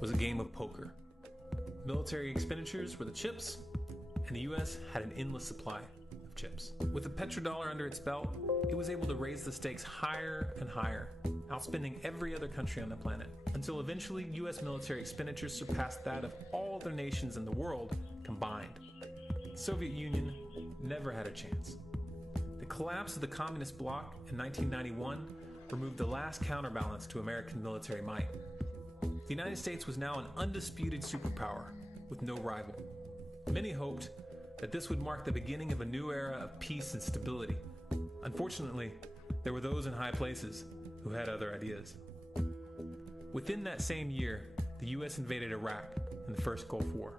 was a game of poker. Military expenditures were the chips, and the US had an endless supply of chips. With the petrodollar under its belt, it was able to raise the stakes higher and higher, outspending every other country on the planet, until eventually US military expenditures surpassed that of all other nations in the world combined. The Soviet Union never had a chance. The collapse of the communist bloc in 1991 removed the last counterbalance to American military might. The United States was now an undisputed superpower with no rival. Many hoped that this would mark the beginning of a new era of peace and stability. Unfortunately, there were those in high places who had other ideas. Within that same year, the US invaded Iraq in the first Gulf War.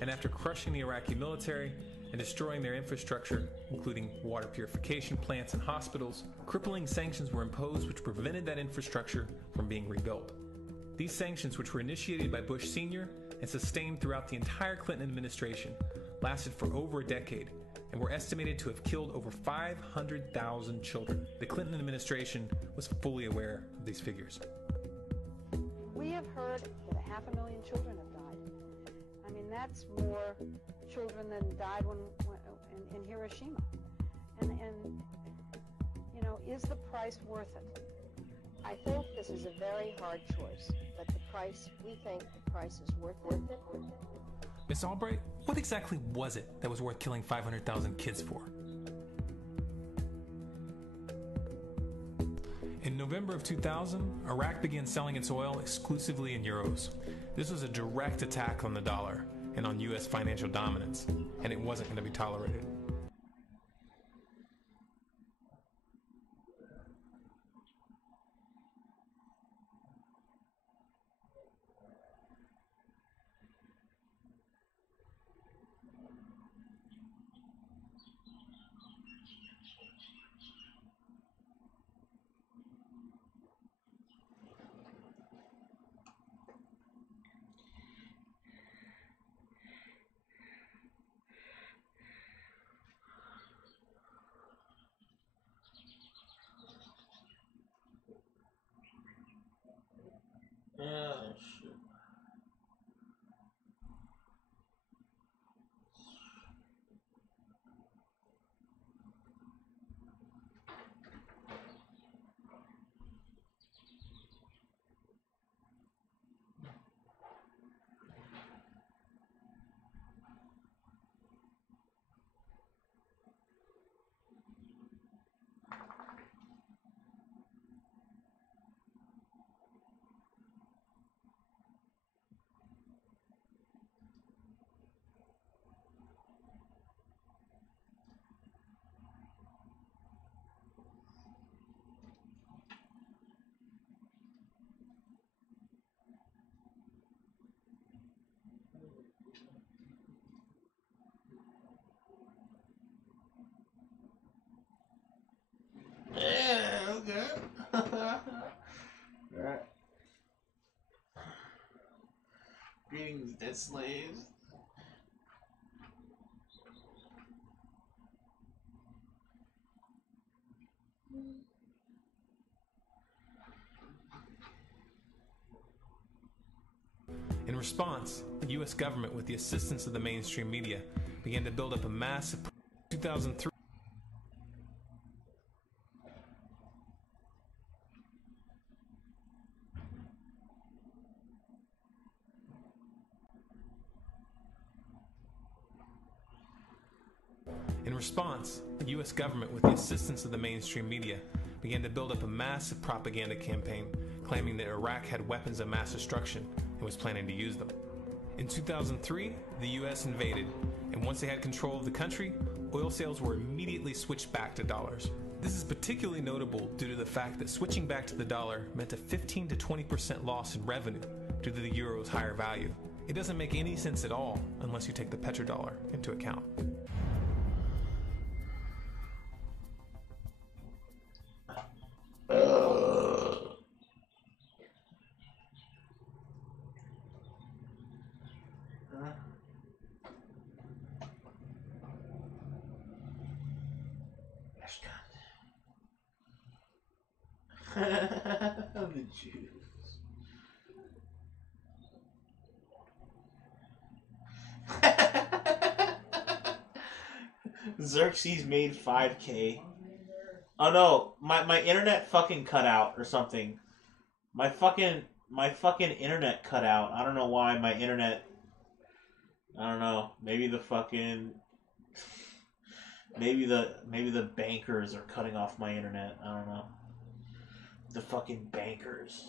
And after crushing the Iraqi military and destroying their infrastructure, including water purification plants and hospitals, crippling sanctions were imposed which prevented that infrastructure from being rebuilt. These sanctions, which were initiated by Bush Sr. and sustained throughout the entire Clinton administration, lasted for over a decade and were estimated to have killed over 500,000 children. The Clinton administration was fully aware of these figures. We have heard that 500,000 children have died. I mean, that's more children than died in Hiroshima. And you know, is the price worth it? I think this is a very hard choice, but we think the price is worth it. Miss Albright, what exactly was it that was worth killing 500,000 kids for? In November of 2000, Iraq began selling its oil exclusively in euros. This was a direct attack on the dollar and on US financial dominance, and it wasn't going to be tolerated. Oh, shit. Yeah, okay. Alright. Greetings, dead slaves. In response, the US government, with the assistance of the mainstream media, began to build up a massive 2003. In response, the US government, with the assistance of the mainstream media, began to build up a massive propaganda campaign claiming that Iraq had weapons of mass destruction and was planning to use them. In 2003, the US invaded, and once they had control of the country, oil sales were immediately switched back to dollars. This is particularly notable due to the fact that switching back to the dollar meant a 15 to 20% loss in revenue due to the euro's higher value. It doesn't make any sense at all unless you take the petrodollar into account. The Jews. Xerxes made 5K. Oh no, my internet fucking cut out or something. My fucking internet cut out. I don't know why my internet. I don't know. Maybe the fucking. Maybe the bankers are cutting off my internet. I don't know. The fucking bankers.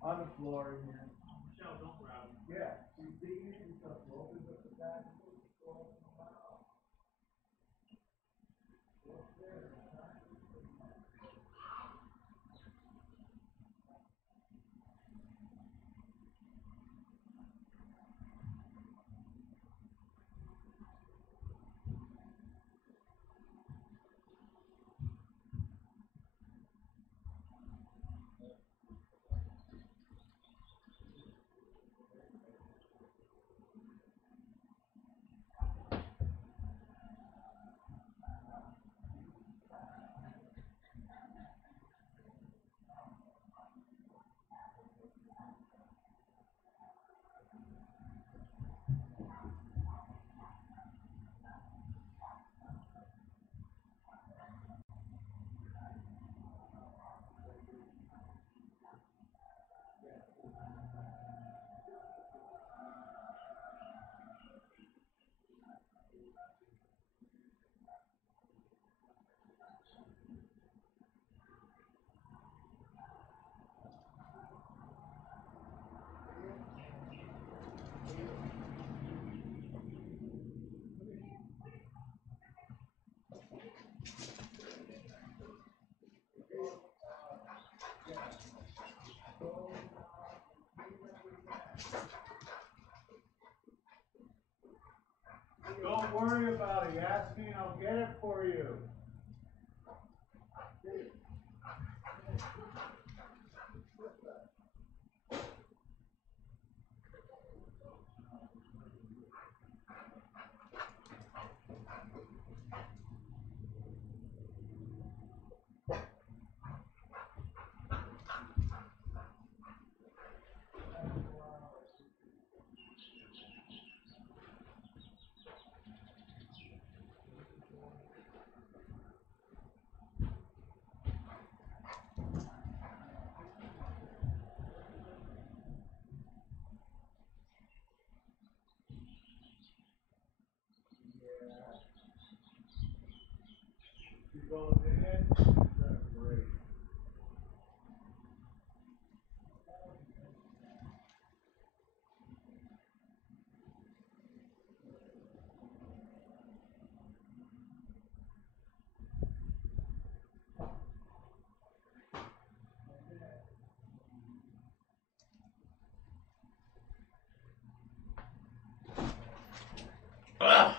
On the floor in here. Yeah. She's digging it and stuff. Opens up the bag. Don't worry about it. You ask me and I'll get it for you. She goes in, that's great. Ugh.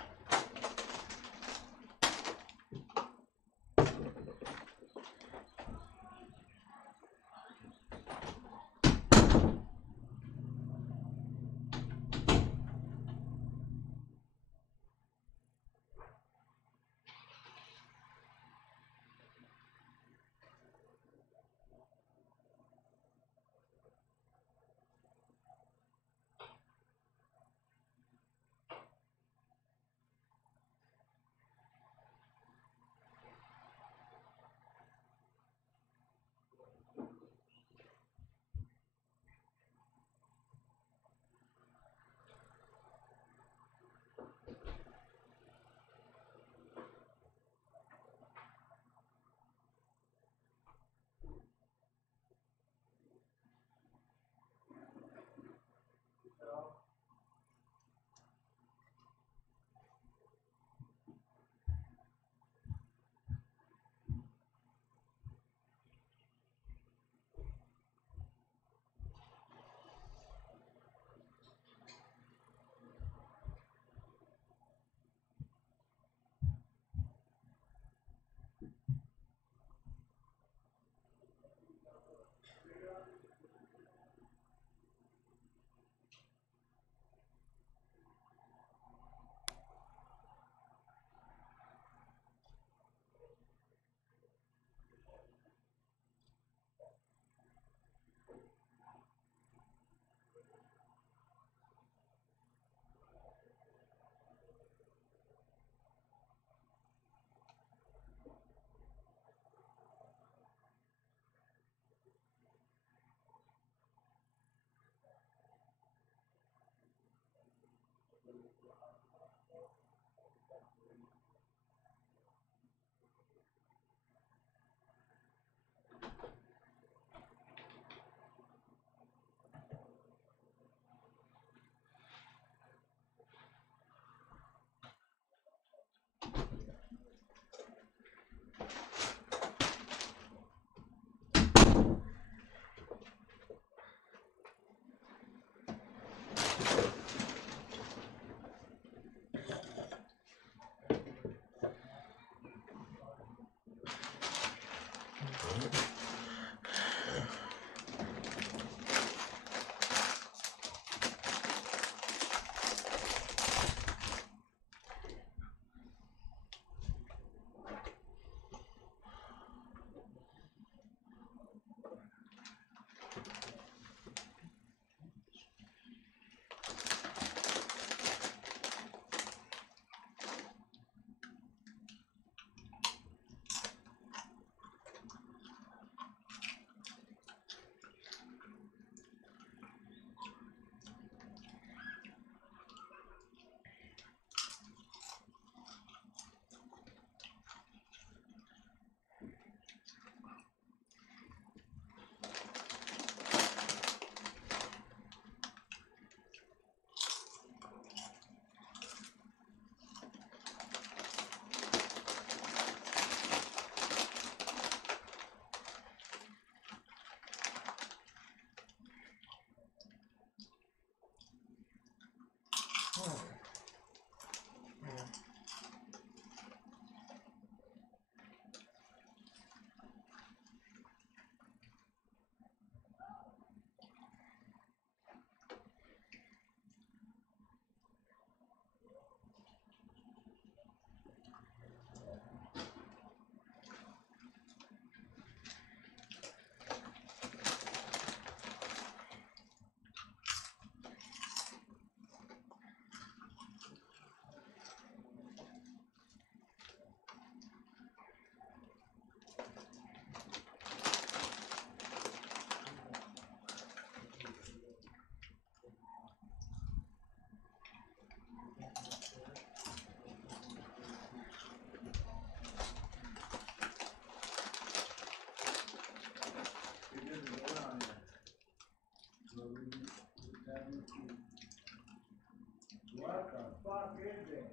What the fuck is it?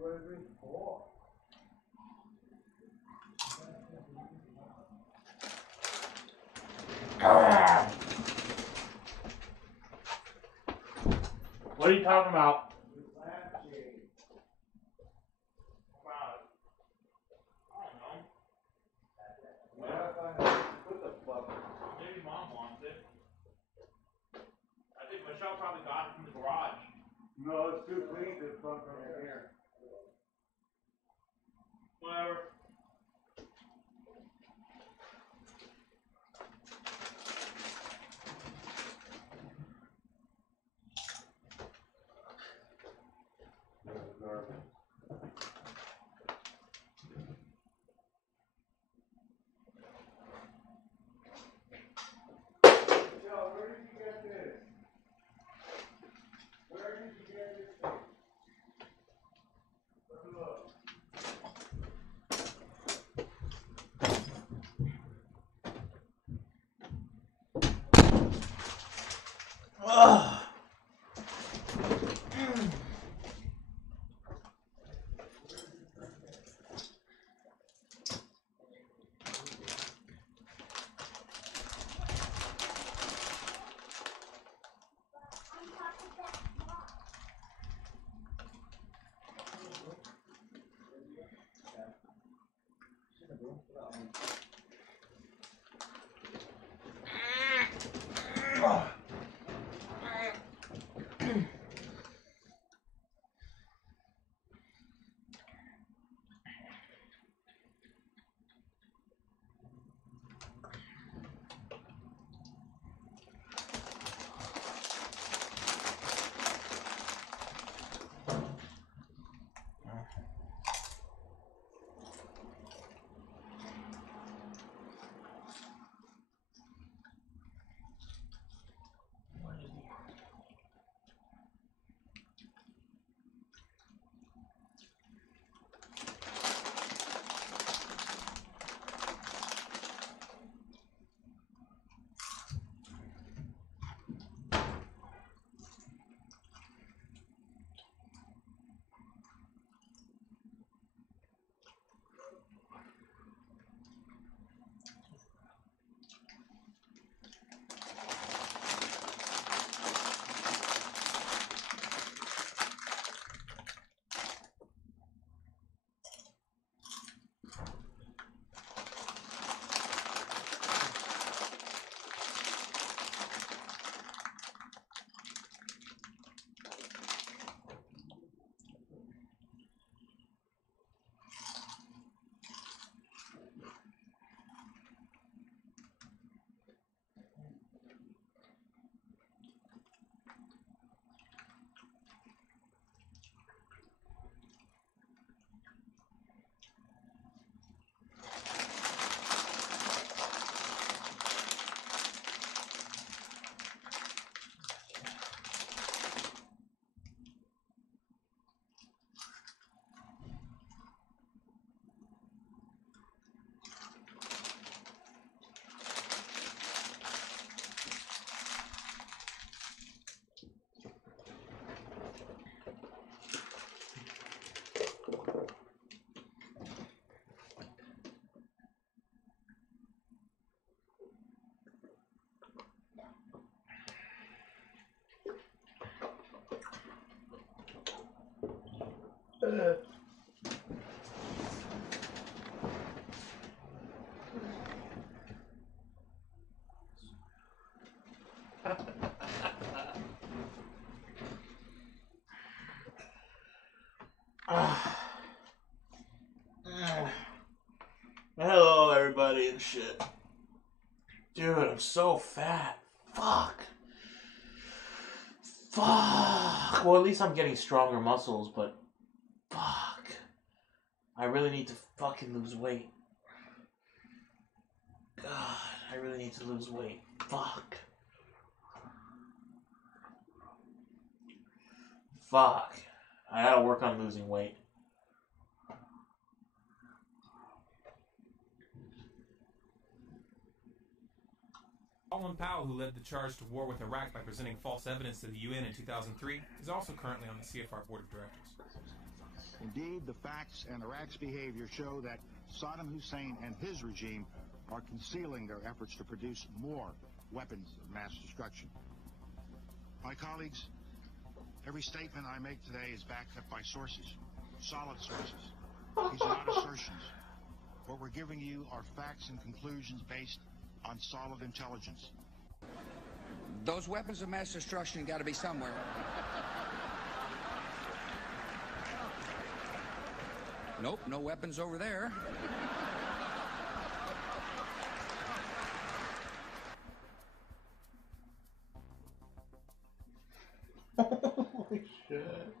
What is this for? What are you talking about? What the fuck? Maybe mom wants it. I think Michelle probably got it from the garage. No, it's too clean to fuck over here. Whatever. Yo, where did you get this? Where did you get this thing? Look. Ugh. Hello, everybody and shit. Dude, I'm so fat. Fuck. Fuck. Well, at least I'm getting stronger muscles, but fuck. I really need to fucking lose weight. God, I really need to lose weight. Fuck. Fuck. I gotta work on losing weight. Colin Powell, who led the charge to war with Iraq by presenting false evidence to the UN in 2003, is also currently on the CFR board of directors. Indeed, the facts and Iraq's behavior show that Saddam Hussein and his regime are concealing their efforts to produce more weapons of mass destruction. My colleagues, every statement I make today is backed up by sources, solid sources. These are not assertions. What we're giving you are facts and conclusions based on solid intelligence. Those weapons of mass destruction got to be somewhere. Nope, no weapons over there. Holy shit.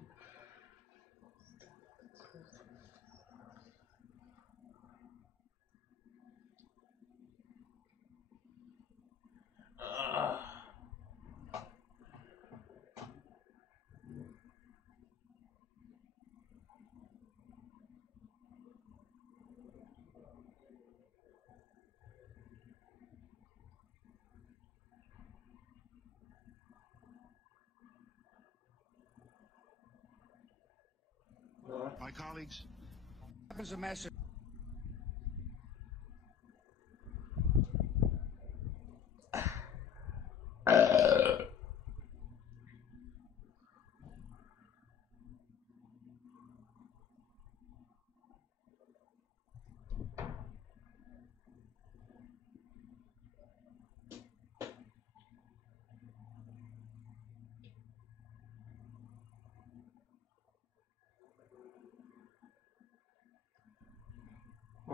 My colleagues, Weapons of mass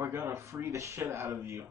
We're gonna free the shit out of you.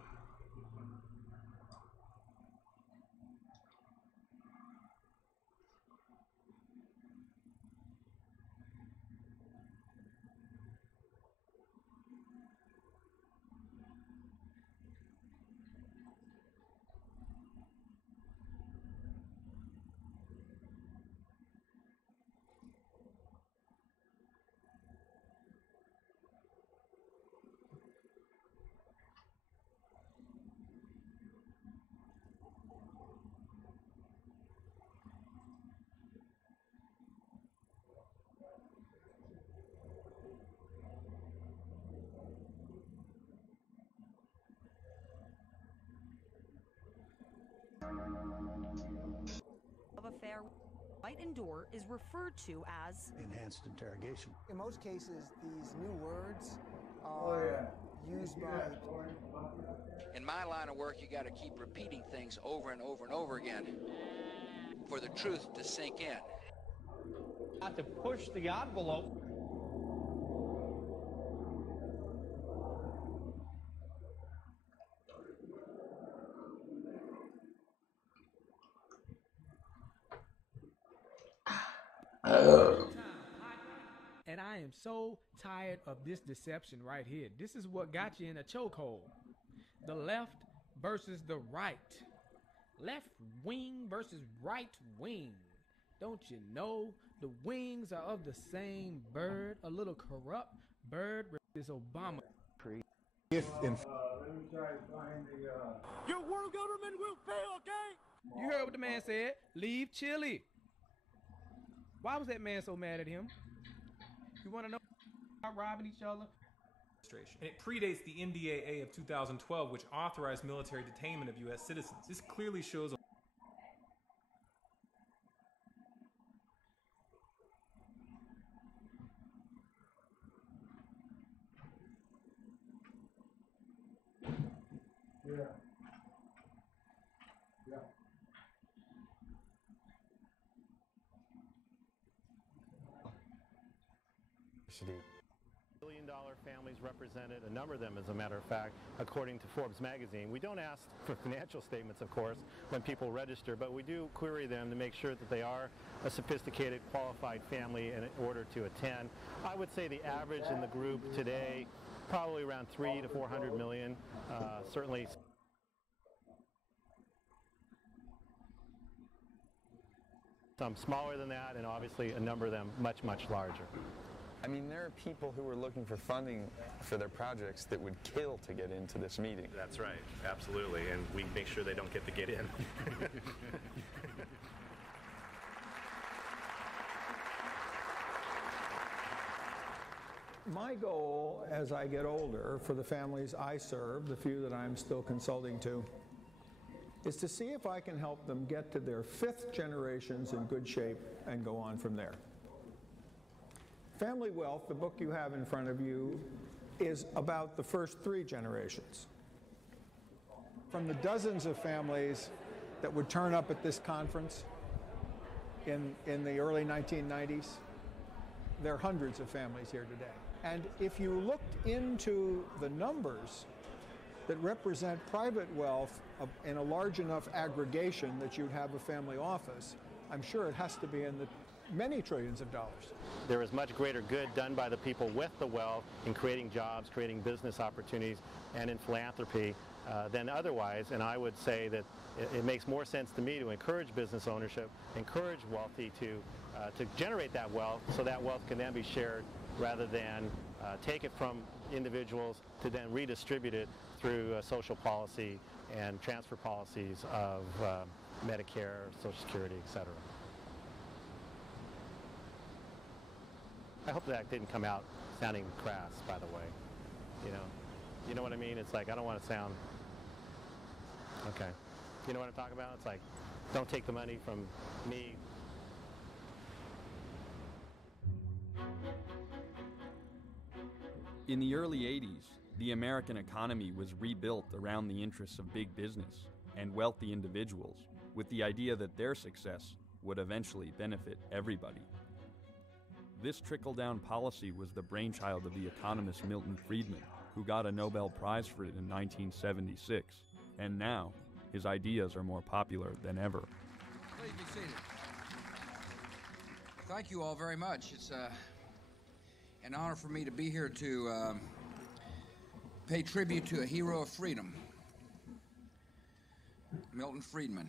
of affair might endure is referred to as enhanced interrogation. In most cases, these new words are used by... In my line of work, you got to keep repeating things over and over and over again for the truth to sink in. Not to push the envelope. And I am so tired of this deception right here. This is what got you in a chokehold. The left versus the right. Left wing versus right wing. Don't you know the wings are of the same bird? A little corrupt bird is Obama. If in Let me try to find the, Your world government will fail, okay? You heard what the man said. Leave Chile. Why was that man so mad at him? You want to know about robbing each other? And it predates the NDAA of 2012, which authorized military detainment of U.S. citizens. This clearly shows billion-dollar families represented, a number of them, as a matter of fact, according to Forbes magazine. We don't ask for financial statements, of course, when people register, but we do query them to make sure that they are a sophisticated, qualified family in order to attend. I would say the average in the group today, probably around 300 to 400 million, certainly. Some smaller than that, and obviously a number of them much, much larger. I mean, there are people who are looking for funding for their projects that would kill to get into this meeting. That's right, absolutely, and we make sure they don't get to get in. My goal as I get older for the families I serve, the few that I'm still consulting to, is to see if I can help them get to their 5th generations in good shape and go on from there. Family Wealth, the book you have in front of you, is about the first 3 generations. From the dozens of families that would turn up at this conference in the early 1990s, there are hundreds of families here today. And if you looked into the numbers that represent private wealth in a large enough aggregation that you'd have a family office, I'm sure it has to be in the many trillions of dollars. There is much greater good done by the people with the wealth in creating jobs, creating business opportunities, and in philanthropy than otherwise. And I would say that it makes more sense to me to encourage business ownership, encourage wealthy to generate that wealth so that wealth can then be shared rather than take it from individuals to then redistribute it through social policy and transfer policies of Medicare, Social Security, etc. I hope that didn't come out sounding crass, by the way. You know what I mean? It's like, I don't want to sound, okay. You know what I'm talking about? It's like, don't take the money from me. In the early 80s, the American economy was rebuilt around the interests of big business and wealthy individuals, with the idea that their success would eventually benefit everybody. This trickle-down policy was the brainchild of the economist Milton Friedman, who got a Nobel Prize for it in 1976, and now his ideas are more popular than ever. Please be seated. Thank you all very much. It's an honor for me to be here to pay tribute to a hero of freedom, Milton Friedman.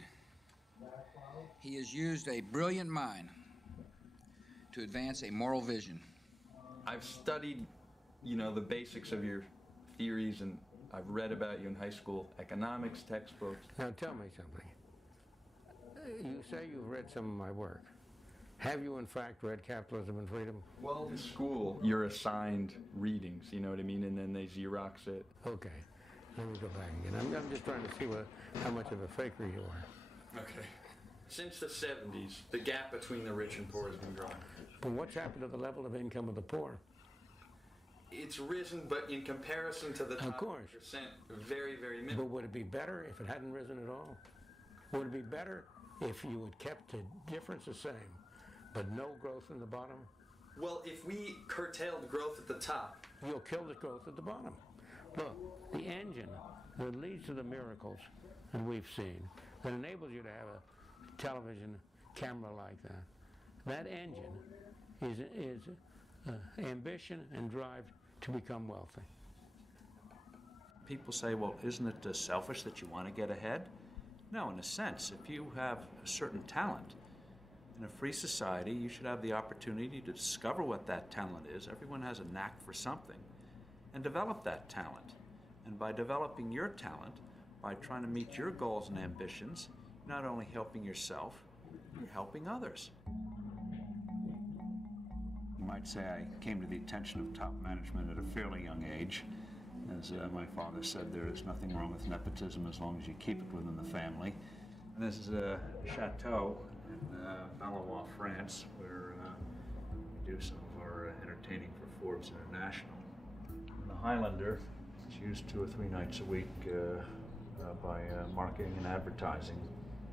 He has used a brilliant mind to advance a moral vision. I've studied, the basics of your theories, and I've read about you in high school economics textbooks. Now tell me something. You say you've read some of my work. Have you in fact read Capitalism and Freedom? Well, in school, you're assigned readings, you know what I mean, and then they Xerox it. Okay, let me go back again. I'm just trying to see how much of a faker you are. Okay. Since the 70s, the gap between the rich and poor has been growing. But what's happened to the level of income of the poor? It's risen, but in comparison to the top 1%, very, very minimal. But would it be better if it hadn't risen at all? Would it be better if you had kept the difference the same, but no growth in the bottom? Well, if we curtailed growth at the top, you'll kill the growth at the bottom. Look, the engine that leads to the miracles that we've seen, that enables you to have a television camera like that, that engine is ambition and drive to become wealthy. People say, well, isn't it selfish that you want to get ahead? No, in a sense, if you have a certain talent, in a free society, you should have the opportunity to discover what that talent is. Everyone has a knack for something, and develop that talent. And by developing your talent, by trying to meet your goals and ambitions, you're not only helping yourself, you're helping others. You might say I came to the attention of top management at a fairly young age. As my father said, there is nothing wrong with nepotism as long as you keep it within the family. And this is a chateau in Valois, France, where we do some of our entertaining for Forbes International. The Highlander is used 2 or 3 nights a week by marketing and advertising.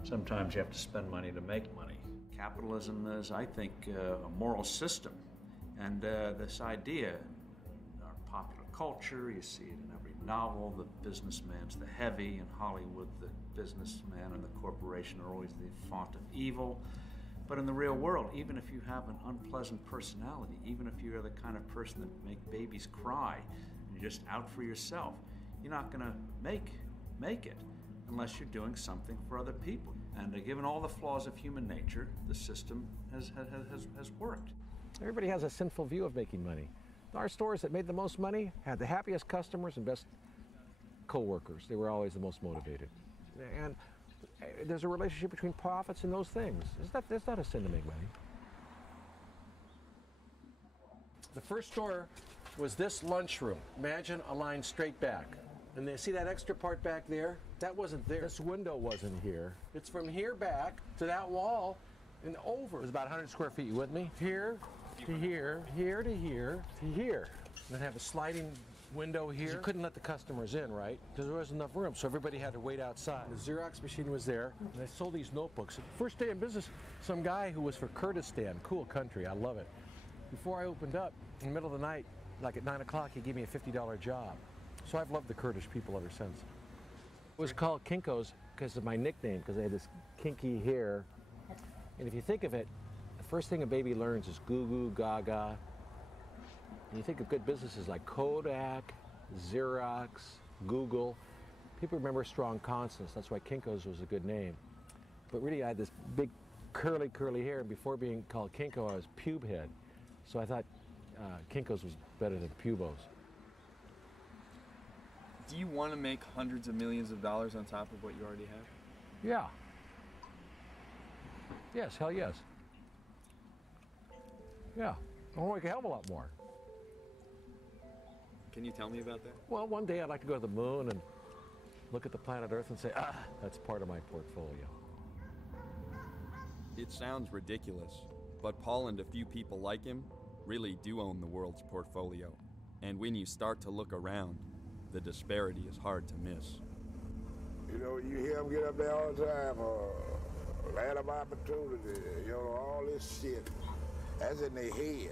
Sometimes you have to spend money to make money. Capitalism is, I think, a moral system. And this idea, in our popular culture, you see it in every novel, the businessman's the heavy. In Hollywood, the businessman and the corporation are always the font of evil. But in the real world, even if you have an unpleasant personality, even if you're the kind of person that make babies cry, and you're just out for yourself, you're not going to make it unless you're doing something for other people. And given all the flaws of human nature, the system has worked. Everybody has a sinful view of making money. Our stores that made the most money had the happiest customers and best co-workers. They were always the most motivated. And there's a relationship between profits and those things. It's not a sin to make money. The first store was this lunchroom. Imagine a line straight back. And they see that extra part back there? That wasn't there. This window wasn't here. It's from here back to that wall and over. It was about 100 square feet. You with me? Here to here, here to here to here. And then have a sliding window here. You couldn't let the customers in, right? Because there wasn't enough room, so everybody had to wait outside. The Xerox machine was there, and I sold these notebooks. First day in business, some guy who was for Kurdistan, cool country, I love it. Before I opened up, in the middle of the night, like at 9 o'clock, he gave me a $50 job. So I've loved the Kurdish people ever since. It was called Kinko's because of my nickname, because I had this kinky hair. And if you think of it, the first thing a baby learns is goo goo gaga. And you think of good businesses like Kodak, Xerox, Google. People remember strong consonants. That's why Kinko's was a good name. But really, I had this big curly hair, and before being called Kinko, I was pube head. So I thought Kinko's was better than Pubos. Do you want to make hundreds of millions of dollars on top of what you already have? Yeah. Yes, hell yes. Yeah, I want to make a hell of a lot more. Can you tell me about that? Well, one day I'd like to go to the moon and look at the planet Earth and say, that's part of my portfolio. It sounds ridiculous, but Paul and a few people like him really do own the world's portfolio. And when you start to look around, the disparity is hard to miss. You know, you hear them get up there all the time, land of opportunity, you know, all this shit. That's in their head.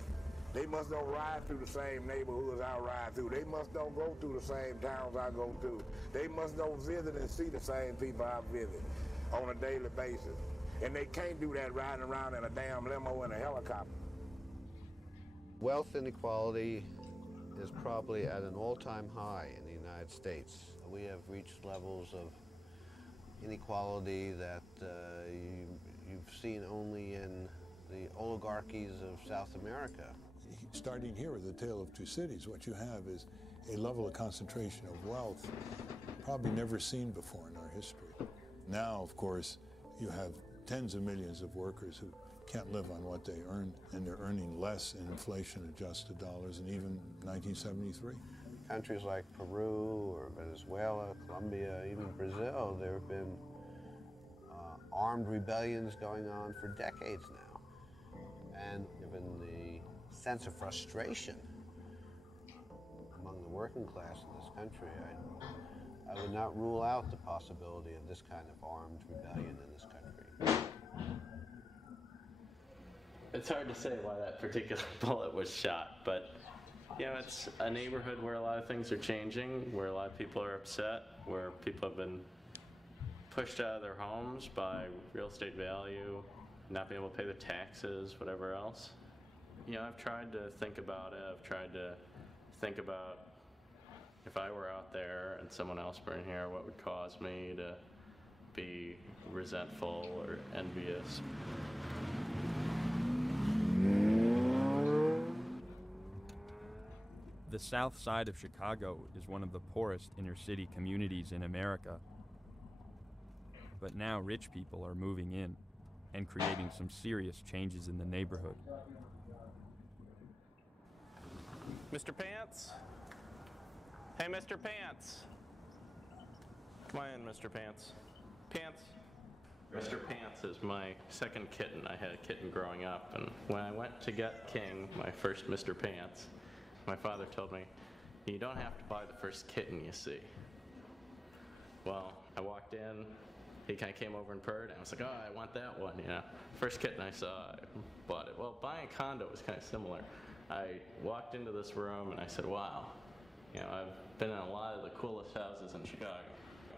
They must don't ride through the same neighborhoods I ride through. They must don't go through the same towns I go through. They must don't visit and see the same people I visit on a daily basis. And they can't do that riding around in a damn limo and a helicopter. Wealth inequality is probably at an all-time high in the United States. We have reached levels of inequality that you've seen only in the oligarchies of South America. Starting here with the Tale of Two Cities, what you have is a level of concentration of wealth probably never seen before in our history. Now, of course, you have tens of millions of workers who can't live on what they earn, and they're earning less in inflation-adjusted dollars than even 1973. Countries like Peru or Venezuela, Colombia, even Brazil, there have been armed rebellions going on for decades now. And given the sense of frustration among the working class in this country, I would not rule out the possibility of this kind of armed rebellion in this country. It's hard to say why that particular bullet was shot, but you know, it's a neighborhood where a lot of things are changing, where a lot of people are upset, where people have been pushed out of their homes by real estate value, not being able to pay their taxes, whatever else. You know, I've tried to think about it. I've tried to think about if I were out there and someone else were in here, what would cause me to be resentful or envious. The south side of Chicago is one of the poorest inner-city communities in America. But now rich people are moving in and creating some serious changes in the neighborhood. Mr. Pants? Hey, Mr. Pants. Come on in, Mr. Pants. Pants. Mr. Pants is my second kitten. I had a kitten growing up, and when I went to get King, my first Mr. Pants, my father told me, you don't have to buy the first kitten you see. Well, I walked in, he kind of came over and purred, and I was like, oh, I want that one, you know. First kitten I saw, I bought it. Well, buying a condo was kind of similar. I walked into this room and I said, wow, you know, I've been in a lot of the coolest houses in Chicago.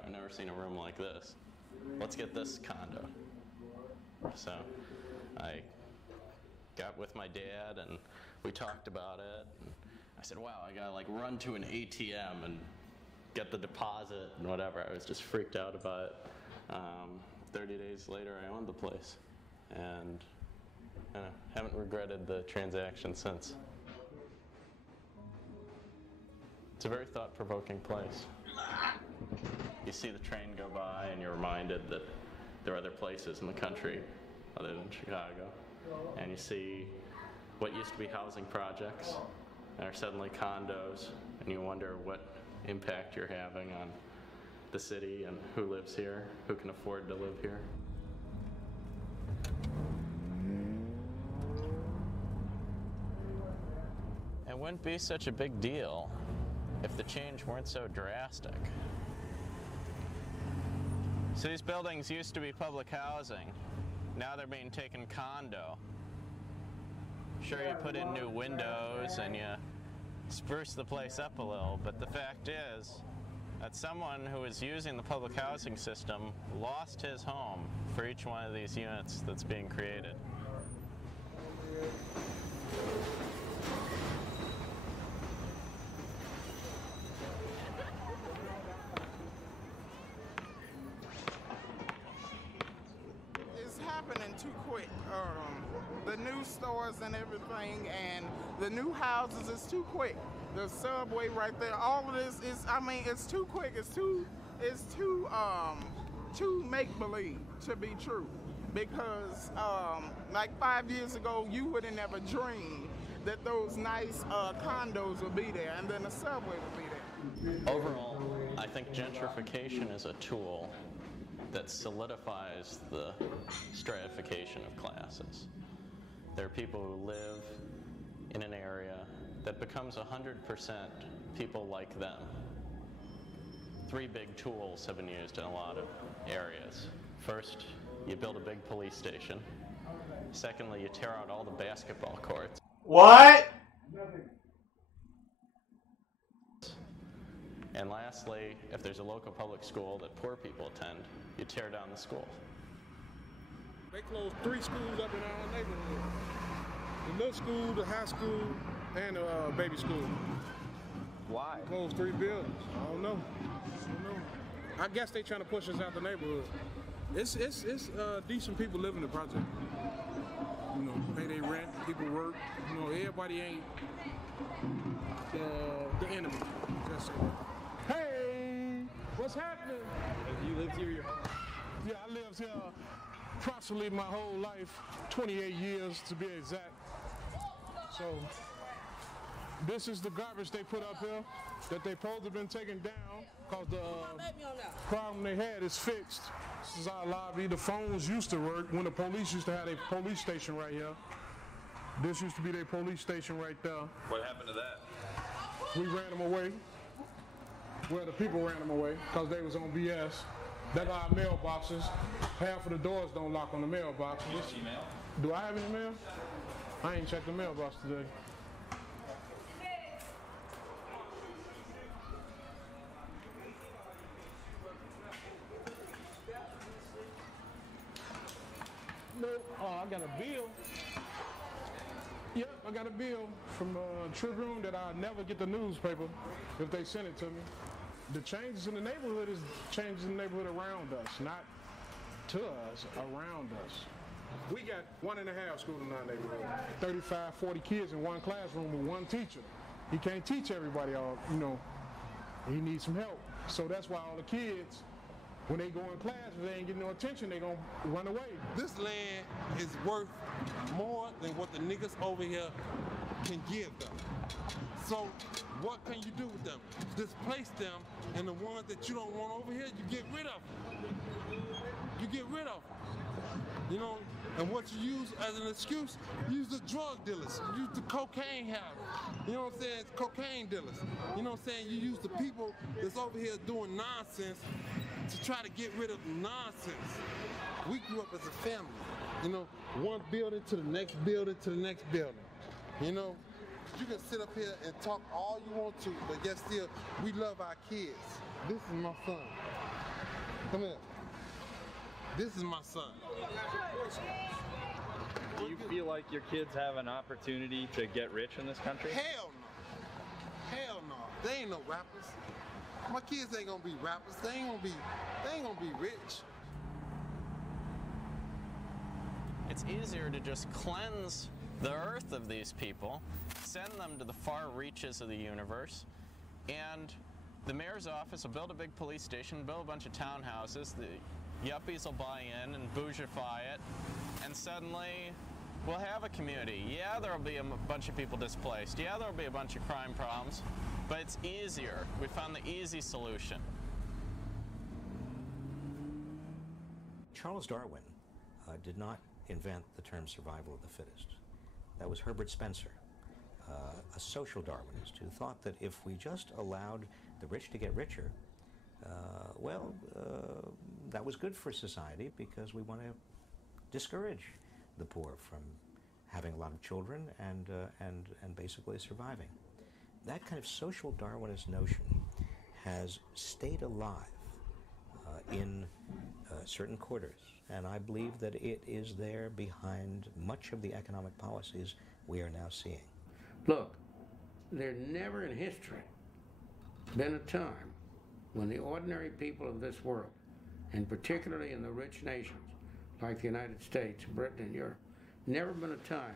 I've never seen a room like this. Let's get this condo. So I got with my dad and we talked about it. And I said, wow, I gotta like run to an ATM and get the deposit and whatever. I was just freaked out about it. 30 days later, I owned the place and Haven't regretted the transaction since. It's a very thought-provoking place. You see the train go by and you're reminded that there are other places in the country other than Chicago. And you see what used to be housing projects are suddenly condos, and you wonder what impact you're having on the city and who lives here, who can afford to live here. It wouldn't be such a big deal if the change weren't so drastic. So these buildings used to be public housing. Now they're being taken condo. Sure, you put in new windows and you spruce the place up a little, but the fact is that someone who is using the public housing system lost his home for each one of these units that's being created. It's happening too quick. The new stores and everything, and the new houses is too quick. The subway right there, all of this is, I mean, it's too quick. It's too make-believe to be true. Because like 5 years ago, you would have never dreamed that those nice condos would be there, and then the subway would be there. Overall, I think gentrification is a tool that solidifies the stratification of classes. There are people who live in an area that becomes 100% people like them. Three big tools have been used in a lot of areas. First, you build a big police station. Secondly, you tear out all the basketball courts. What? And lastly, if there's a local public school that poor people attend, you tear down the school. They closed 3 schools up in our neighborhood. The middle school, the high school, and the baby school. Why? They closed 3 buildings. I don't know. I guess they trying to push us out the neighborhood. It's decent people living in the project. You know, pay their rent, people work. You know, everybody ain't the enemy. Just, hey, what's happening? You lived here? Yeah, I lived here approximately my whole life, 28 years to be exact. So this is the garbage they put up here that they supposed to have been taken down because the problem they had is fixed. This is our lobby. The phones used to work when the police used to have a police station right here. This used to be their police station right there. What happened to that? We ran them away. Well, the people ran them away because they was on BS. They got our mailboxes. Half of the doors don't lock on the mailboxes. You have email? Do I have any mail? I ain't checked the mailbox today. Nope. Oh, I got a bill. Yep, I got a bill from Tribune that I'll never get the newspaper if they send it to me. The changes in the neighborhood is changes in the neighborhood around us, not to us, around us. We got 1.5 schools in our neighborhood. 35, 40 kids in one classroom with one teacher. He can't teach everybody all, you know. He needs some help. So that's why all the kids, when they go in class, if they ain't getting no attention, they gonna run away. This land is worth more than what the niggas over here can give them. So what can you do with them? Displace them, and the ones that you don't want over here, you get rid of them. You get rid of them. You know, and what you use as an excuse, use the drug dealers, use the cocaine houses. You know what I'm saying? Cocaine dealers. You know what I'm saying? You use the people that's over here doing nonsense to try to get rid of nonsense. We grew up as a family. You know, one building to the next building to the next building. You know, you can sit up here and talk all you want to, but yet still, we love our kids. This is my son. Come here. This is my son. Do you feel like your kids have an opportunity to get rich in this country? Hell no. Hell no. They ain't no rappers. My kids ain't gonna be rappers. They ain't gonna be rich. It's easier to just cleanse the earth of these people, send them to the far reaches of the universe, and the mayor's office will build a big police station, build a bunch of townhouses, the yuppies will buy in and bourgeoify it, and suddenly we'll have a community. Yeah, there'll be a bunch of people displaced. Yeah, there'll be a bunch of crime problems, but it's easier. We found the easy solution. Charles Darwin did not invent the term survival of the fittest. That was Herbert Spencer, a social Darwinist who thought that if we just allowed the rich to get richer, that was good for society because we want to discourage the poor from having a lot of children and basically surviving. That kind of social Darwinist notion has stayed alive in certain quarters, and I believe that it is there behind much of the economic policies we are now seeing. Look, there's never in history been a time when the ordinary people of this world, and particularly in the rich nations like the United States, Britain, and Europe, never been a time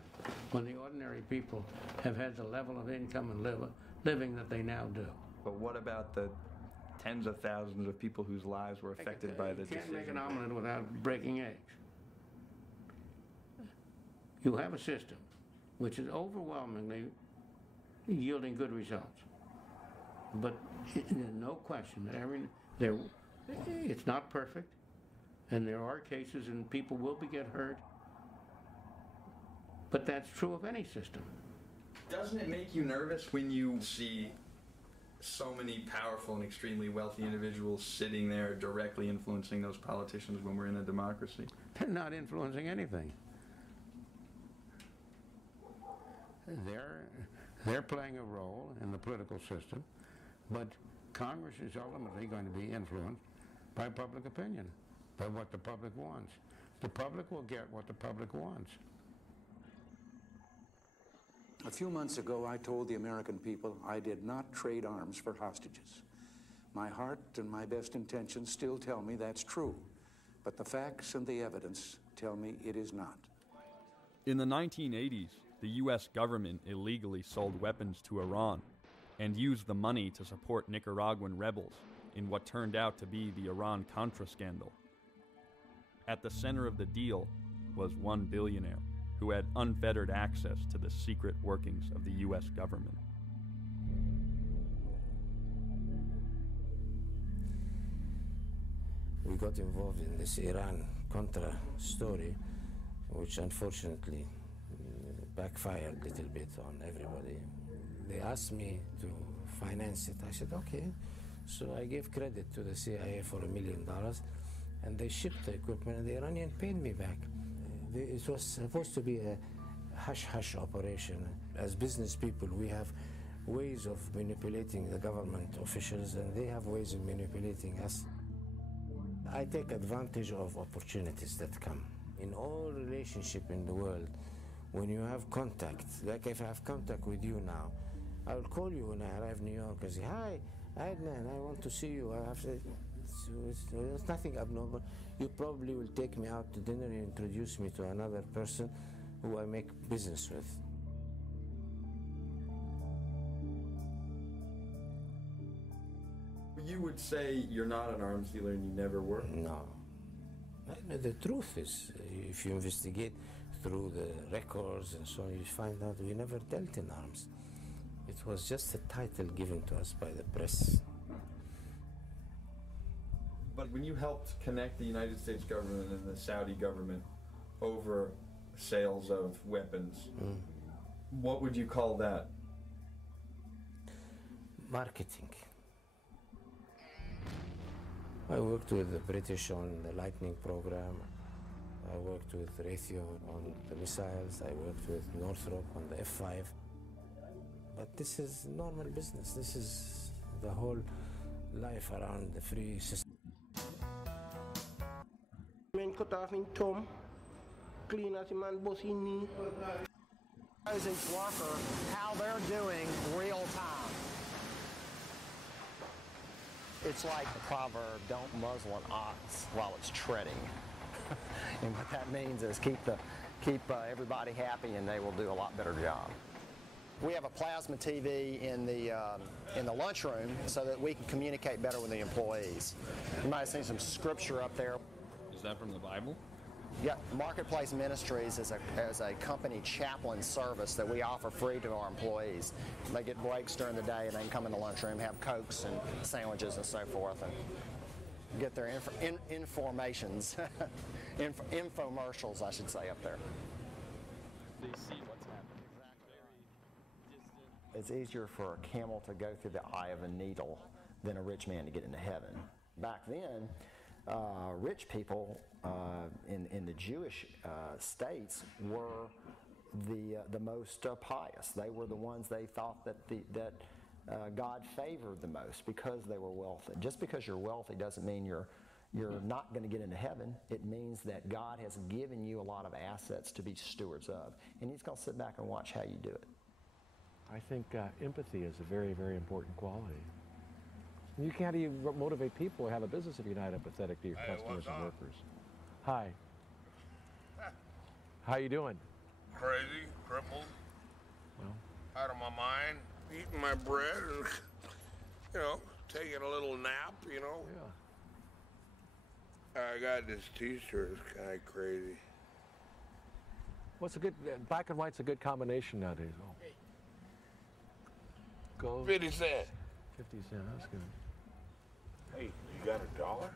when the ordinary people have had the level of income and living that they now do. But what about the tens of thousands of people whose lives were affected by the decision? You can't make an omelet without breaking eggs. You have a system which is overwhelmingly yielding good results. But there's no question that it's not perfect, and there are cases and people will get hurt. But that's true of any system. Doesn't it make you nervous when you see so many powerful and extremely wealthy individuals sitting there directly influencing those politicians when we're in a democracy? They're not influencing anything. They're playing a role in the political system, but Congress is ultimately going to be influenced by public opinion, by what the public wants. The public will get what the public wants. A few months ago, I told the American people I did not trade arms for hostages. My heart and my best intentions still tell me that's true, but the facts and the evidence tell me it is not. In the 1980s, the U.S. government illegally sold weapons to Iran and used the money to support Nicaraguan rebels in what turned out to be the Iran-Contra scandal. At the center of the deal was one billionaire who had unfettered access to the secret workings of the U.S. government. We got involved in this Iran-Contra story, which unfortunately backfired a little bit on everybody. They asked me to finance it. I said, okay. So I gave credit to the CIA for $1 million, and they shipped the equipment, and the Iranian paid me back. It was supposed to be a hush-hush operation. As business people, we have ways of manipulating the government officials, and they have ways of manipulating us. I take advantage of opportunities that come. In all relationship in the world, when you have contact, like if I have contact with you now, I will call you when I arrive in New York and say, hi, Adnan, I want to see you. I have to, it's nothing abnormal. You probably will take me out to dinner and introduce me to another person who I make business with. You would say you're not an arms dealer and you never were? No. The truth is, if you investigate through the records and so on, you find out we never dealt in arms. It was just a title given to us by the press. But when you helped connect the United States government and the Saudi government over sales of weapons, what would you call that? Marketing. I worked with the British on the Lightning program. I worked with Raytheon on the missiles. I worked with Northrop on the F-5. But this is normal business. This is the whole life around the free system. Men cut off in thumb, clean as a man boss in knee. Shows each worker how they're doing real time. It's like the proverb, don't muzzle an ox while it's treading. And what that means is keep keep everybody happy, and they will do a lot better job. We have a plasma TV in the lunchroom so that we can communicate better with the employees. You might have seen some scripture up there. Is that from the Bible? Yeah, Marketplace Ministries is a company chaplain service that we offer free to our employees. They get breaks during the day, and they can come in the lunchroom, have Cokes and sandwiches and so forth, and get their informations, infomercials, I should say, up there. They see what's happening. It's easier for a camel to go through the eye of a needle than a rich man to get into heaven. Back then, rich people in the Jewish states were the most pious. They were the ones they thought that God favored the most because they were wealthy. Just because you're wealthy doesn't mean you're not going to get into heaven. It means that God has given you a lot of assets to be stewards of, and He's going to sit back and watch how you do it. I think empathy is a very, very important quality. You can't even motivate people to have a business if you're not empathetic to your customers and workers. Hi. How you doing? Crazy, crippled, Well, out of my mind, eating my bread and, taking a little nap, Yeah. I got this t-shirt, it's kind of crazy. What's a good, black and white's a good combination nowadays. Oh. Go. 50 cents. 50 cents, that's good. Hey, you got $1?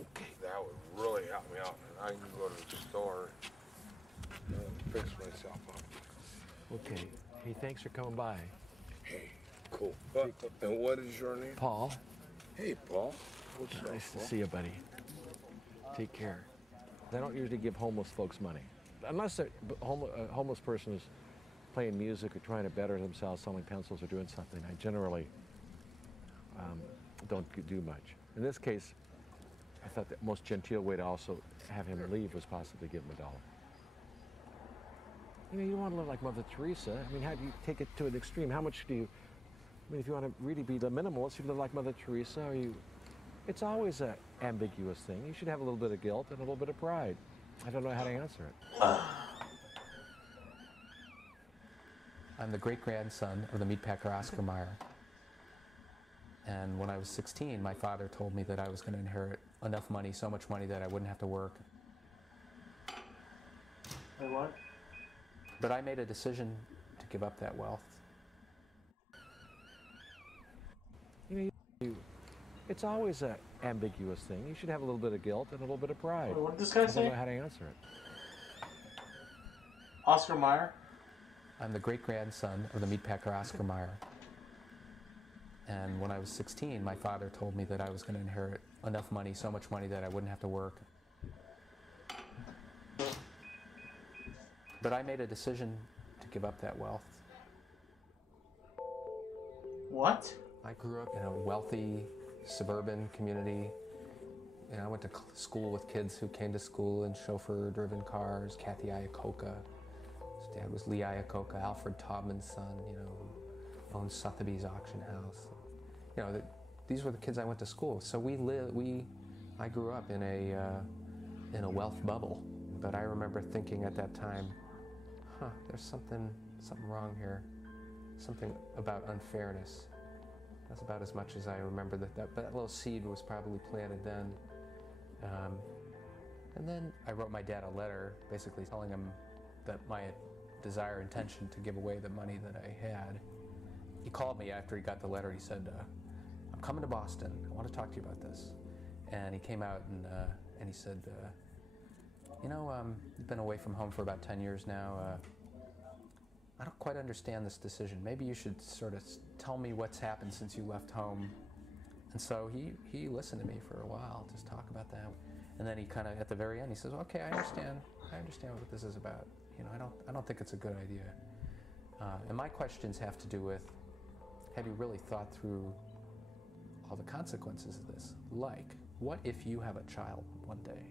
Okay. That would really help me out. I can go to the store and fix myself up. Okay. Hey, thanks for coming by. Hey, cool. And what is your name? Paul. Hey, Paul. What's up, Nice to Paul? see you, buddy. Take care. They don't usually give homeless folks money. Unless a homeless person is playing music or trying to better themselves, selling pencils or doing something, I generally don't do much. In this case, I thought the most genteel way to also have him leave was possibly give him $1. You don't want to live like Mother Teresa. I mean, how do you take it to an extreme? How much do you, I mean, if you want to really be the minimalist, you live like Mother Teresa, or it's always an ambiguous thing. You should have a little bit of guilt and a little bit of pride. I don't know how to answer it. I'm the great-grandson of the meatpacker Oscar Mayer. And when I was 16, my father told me that I was going to inherit enough money, so much money that I wouldn't have to work. Wait, what? But I made a decision to give up that wealth. It's always an ambiguous thing. You should have a little bit of guilt and a little bit of pride. What did this guy I don't say? know how to answer it. Oscar Mayer? I'm the great-grandson of the meatpacker Oscar Mayer. And when I was 16, my father told me that I was going to inherit enough money, so much money that I wouldn't have to work. But I made a decision to give up that wealth. What? I grew up in a wealthy suburban community. And I went to school with kids who came to school in chauffeur-driven cars. Kathy Iacocca. His dad was Lee Iacocca, Alfred Taubman's son, who owned Sotheby's auction house. These were the kids I went to school with. So I grew up in a wealth bubble. But I remember thinking at that time, there's something wrong here. Something about unfairness. That's about as much as I remember that little seed was probably planted then. And then I wrote my dad a letter basically telling him that my intention to give away the money that I had. He called me after he got the letter. He said, I'm coming to Boston. I want to talk to you about this. And he came out and he said, you've been away from home for about 10 years now. I don't quite understand this decision. Maybe you should sort of tell me what's happened since you left home. And so he listened to me for a while, just talk about that. And then he kind of, at the very end, he says, okay, I understand what this is about. I don't think it's a good idea. And my questions have to do with, have you really thought through all the consequences of this? Like, what if you have a child one day,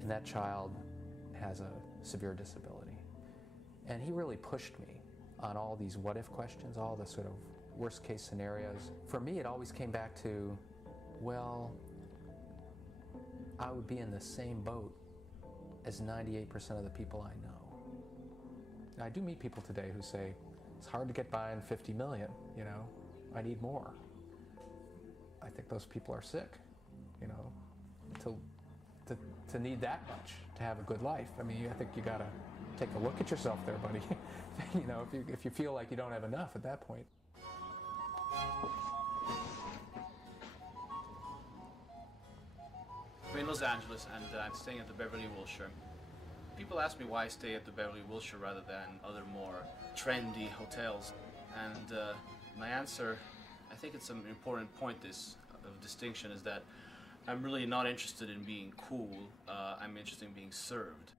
and that child has a severe disability? And he really pushed me on all these what-if questions, all the sort of worst-case scenarios. For me, it always came back to, well, I would be in the same boat as 98% of the people I know. Now, I do meet people today who say, it's hard to get by on 50 million, you know, I need more. I think those people are sick, you know, to need that much to have a good life. I mean, I think you gotta take a look at yourself there, buddy. You know, if you feel like you don't have enough at that point. I'm in Los Angeles and I'm staying at the Beverly Wilshire. People ask me why I stay at the Beverly Wilshire rather than other more trendy hotels. And my answer, I think it's an important point of distinction, is that I'm really not interested in being cool. I'm interested in being served.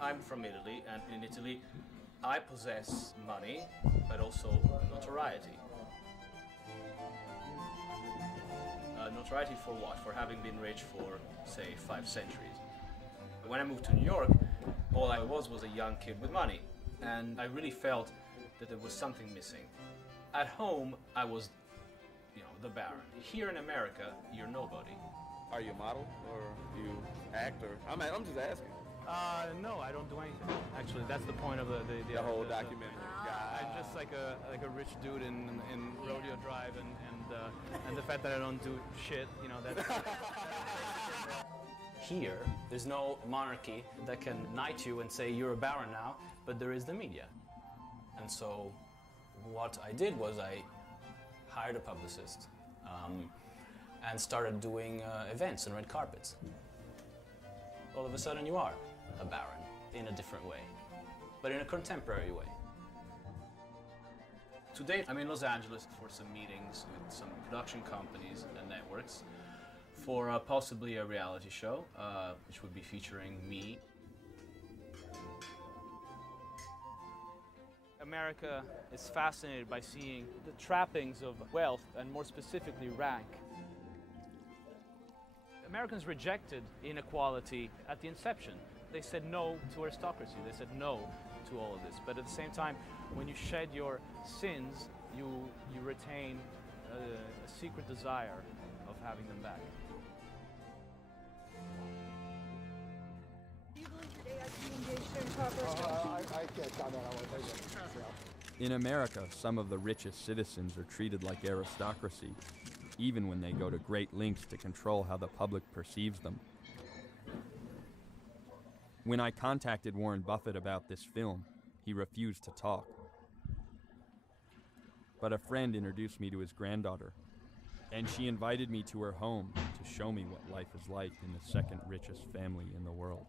I'm from Italy, and in Italy I possess money, but also notoriety. Notoriety for what? For having been rich for, say, 5 centuries. When I moved to New York, all I was a young kid with money, and I really felt that there was something missing. At home, I was, you know, the Baron. Here in America, you're nobody. Are you a model, or do you act, or I'm just asking. No, I don't do anything. Actually, that's the point of the whole documentary. I'm just like a rich dude in Rodeo Drive, and the fact that I don't do shit, you know, that's. Here, there's no monarchy that can knight you and say you're a baron now, but there is the media. And so, what I did was I hired a publicist and started doing events and red carpets. All of a sudden, you are a baron in a different way, but in a contemporary way. Today, I'm in Los Angeles for some meetings with some production companies and networks for possibly a reality show, which would be featuring me. America is fascinated by seeing the trappings of wealth, and more specifically rank. Americans rejected inequality at the inception. They said no to aristocracy, they said no to all of this. But at the same time, when you shed your sins, you retain a secret desire of having them back. Do you believe that AIT engaged in proper I can't comment on what they did. In America, some of the richest citizens are treated like aristocracy, even when they go to great lengths to control how the public perceives them. When I contacted Warren Buffett about this film, he refused to talk. But a friend introduced me to his granddaughter, and she invited me to her home to show me what life is like in the second richest family in the world.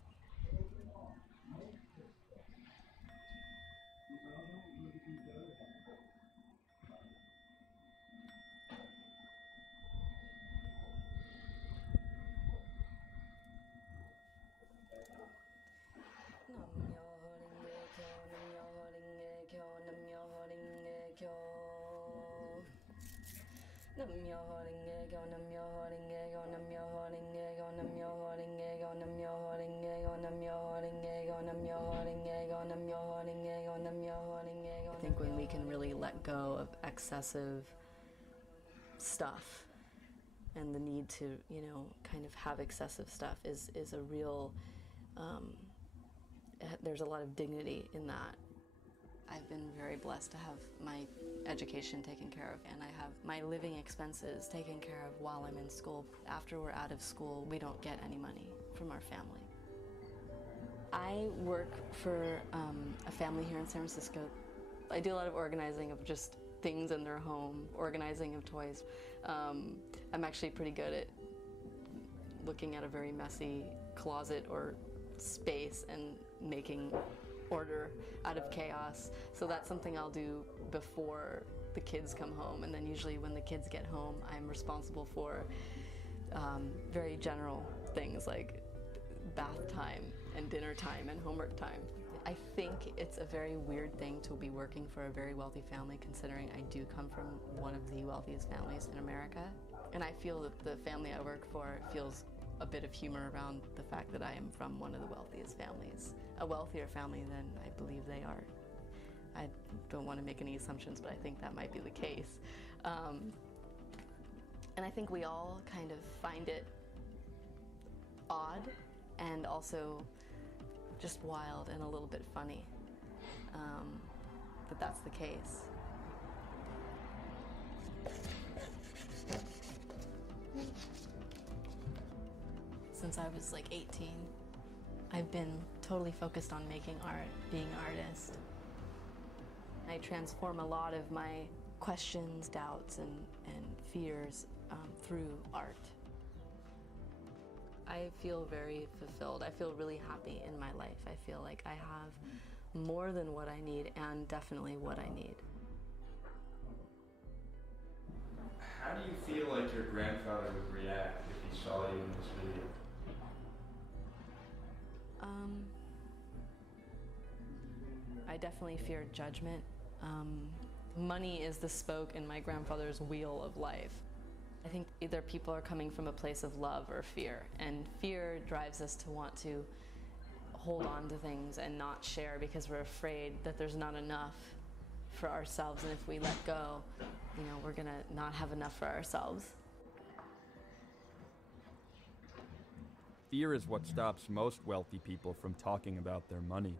I think when we can really let go of excessive stuff and the need to, you know, kind of have excessive stuff is a real, there's a lot of dignity in that. I've been very blessed to have my education taken care of, and I have my living expenses taken care of while I'm in school. After we're out of school, we don't get any money from our family. I work for a family here in San Francisco. I do a lot of organizing of just things in their home, organizing of toys. I'm actually pretty good at looking at a very messy closet or space and making order out of chaos. So that's something I'll do before the kids come home, and then usually when the kids get home, I'm responsible for very general things like bath time and dinner time and homework time. I think it's a very weird thing to be working for a very wealthy family, considering I do come from one of the wealthiest families in America. And I feel that the family I work for feels a bit of humor around the fact that I am from one of the wealthiest families. A wealthier family than I believe they are. I don't want to make any assumptions, but I think that might be the case. And I think we all kind of find it odd and also just wild and a little bit funny that that's the case. Since I was like 18, I've been totally focused on making art, being an artist. I transform a lot of my questions, doubts, and fears through art. I feel very fulfilled. I feel really happy in my life. I feel like I have more than what I need, and definitely what I need. How do you feel like your grandfather would react if he saw you in this video? I definitely fear judgment. Money is the spoke in my grandfather's wheel of life. I think either people are coming from a place of love or fear, and fear drives us to want to hold on to things and not share because we're afraid that there's not enough for ourselves, and if we let go, you know, we're gonna not have enough for ourselves. Fear is what stops most wealthy people from talking about their money.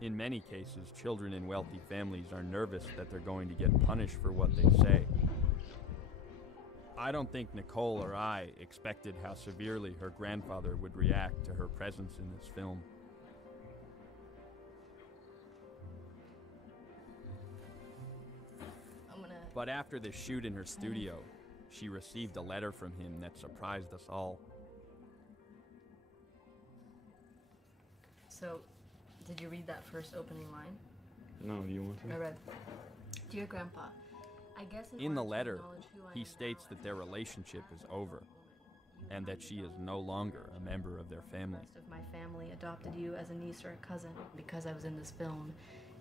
In many cases, children in wealthy families are nervous that they're going to get punished for what they say. I don't think Nicole or I expected how severely her grandfather would react to her presence in this film. But after the shoot in her studio, she received a letter from him that surprised us all. So, did you read that first opening line? No, do you want to? I read, "Dear Grandpa, I guess in the letter, he states that their relationship is over and that she is no longer a member of their family. The rest of my family adopted you as a niece or a cousin. Because I was in this film,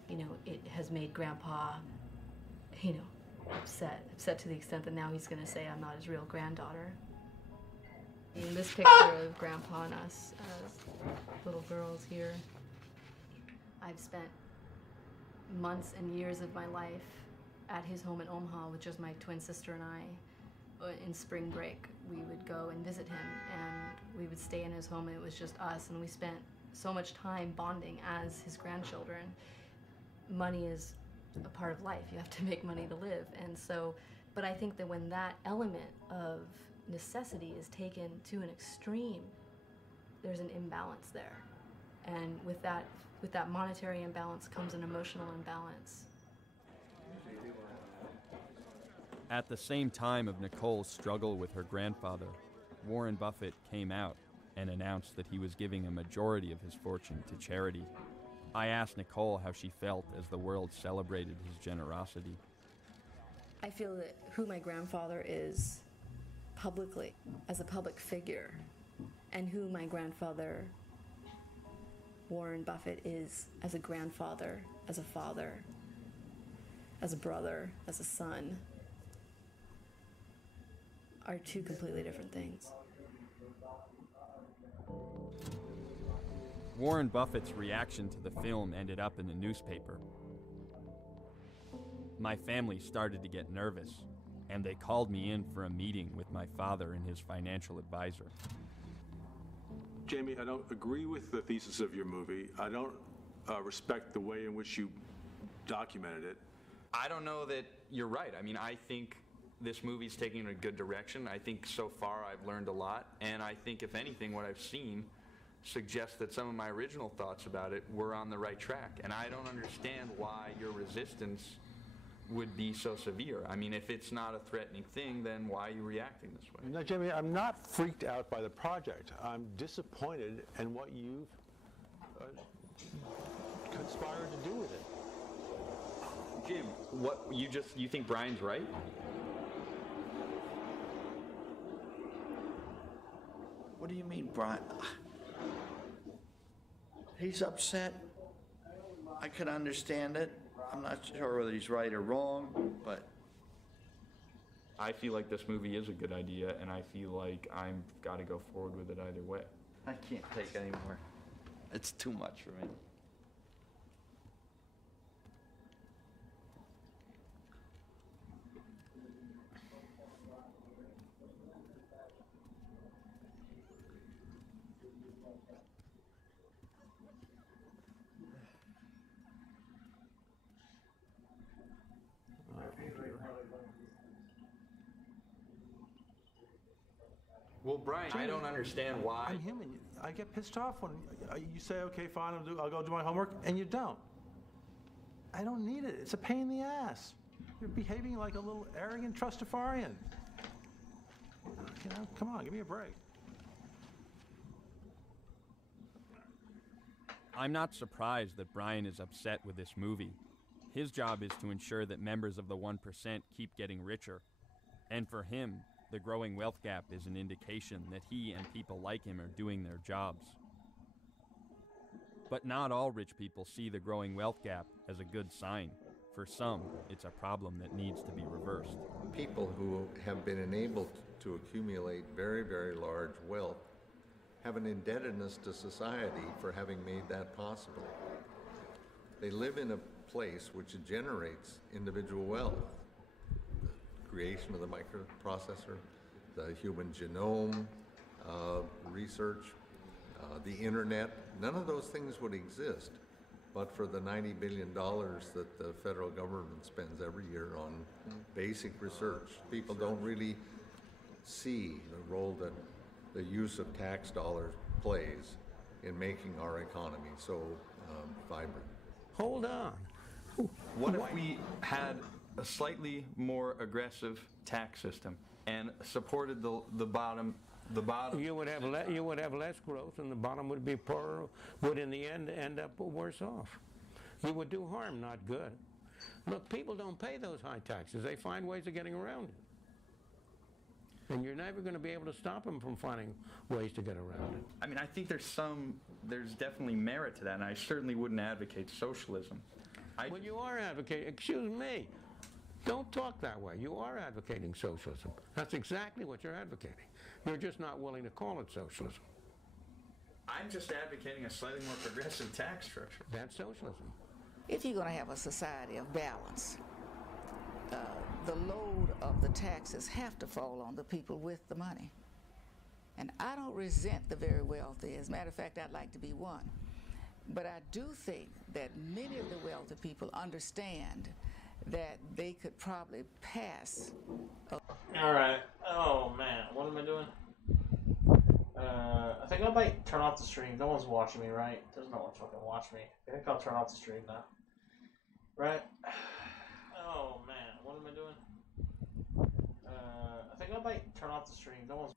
you know, it has made Grandpa, you know, upset to the extent that now he's going to say I'm not his real granddaughter." In this picture of Grandpa and us as little girls here, I've spent months and years of my life at his home in Omaha with just my twin sister and I. In spring break, we would go and visit him, and we would stay in his home, and it was just us, and we spent so much time bonding as his grandchildren. Money is a part of life. You have to make money to live. And so, but I think that when that element of necessity is taken to an extreme, there's an imbalance there. And with that monetary imbalance comes an emotional imbalance. At the same time of Nicole's struggle with her grandfather, Warren Buffett came out and announced that he was giving a majority of his fortune to charity. I asked Nicole how she felt as the world celebrated his generosity. I feel that who my grandfather is publicly, as a public figure, and who my grandfather, Warren Buffett, is as a grandfather, as a father, as a brother, as a son, are two completely different things. Warren Buffett's reaction to the film ended up in the newspaper. My family started to get nervous, and they called me in for a meeting with my father and his financial advisor. Jamie, I don't agree with the thesis of your movie. I don't respect the way in which you documented it. I don't know that you're right. I mean, I think this movie's taking in a good direction. I think so far I've learned a lot, and I think if anything, what I've seen suggests that some of my original thoughts about it were on the right track. And I don't understand why your resistance would be so severe. I mean, if it's not a threatening thing, then why are you reacting this way? Now, Jimmy, I'm not freaked out by the project. I'm disappointed in what you've conspired to do with it. Jim, what you think Brian's right? What do you mean, Brian? He's upset. I can understand it. I'm not sure whether he's right or wrong, but I feel like this movie is a good idea, and I feel like I've got to go forward with it either way. I can't take anymore. It's too much for me. Well, Brian, I don't understand why. I'm human. I get pissed off when you say, okay, fine, I'll go do my homework, and you don't. I don't need it. It's a pain in the ass. You're behaving like a little arrogant Trustafarian. You know, come on, give me a break. I'm not surprised that Brian is upset with this movie. His job is to ensure that members of the 1% keep getting richer. And for him, the growing wealth gap is an indication that he and people like him are doing their jobs. But not all rich people see the growing wealth gap as a good sign. For some, it's a problem that needs to be reversed. People who have been enabled to accumulate very, very large wealth have an indebtedness to society for having made that possible. They live in a place which generates individual wealth. The creation of the microprocessor, the human genome research, the internet, none of those things would exist but for the $90 billion that the federal government spends every year on basic research. People don't really see the role that the use of tax dollars plays in making our economy so vibrant. Hold on. What if we had a slightly more aggressive tax system and supported the bottom? You would have less growth, and the bottom would be poorer. Would in the end up worse off. You would do harm, not good. Look, people don't pay those high taxes. They find ways of getting around it. And you're never going to be able to stop them from finding ways to get around it. I mean, I think there's definitely merit to that, and I certainly wouldn't advocate socialism. Well, you are advocating, excuse me, don't talk that way. You are advocating socialism. That's exactly what you're advocating. You're just not willing to call it socialism. I'm just advocating a slightly more progressive tax structure. That's socialism. If you're going to have a society of balance, the load of the taxes have to fall on the people with the money. And I don't resent the very wealthy. As a matter of fact, I'd like to be one. But I do think that many of the wealthy people understand that they could probably pass. All right. Oh man, what am I doing? I think I might turn off the stream. No one's watching me, right? There's no one fucking watch me. I think I'll turn off the stream now. Right? Oh man, what am I doing? I think I might turn off the stream. No one's.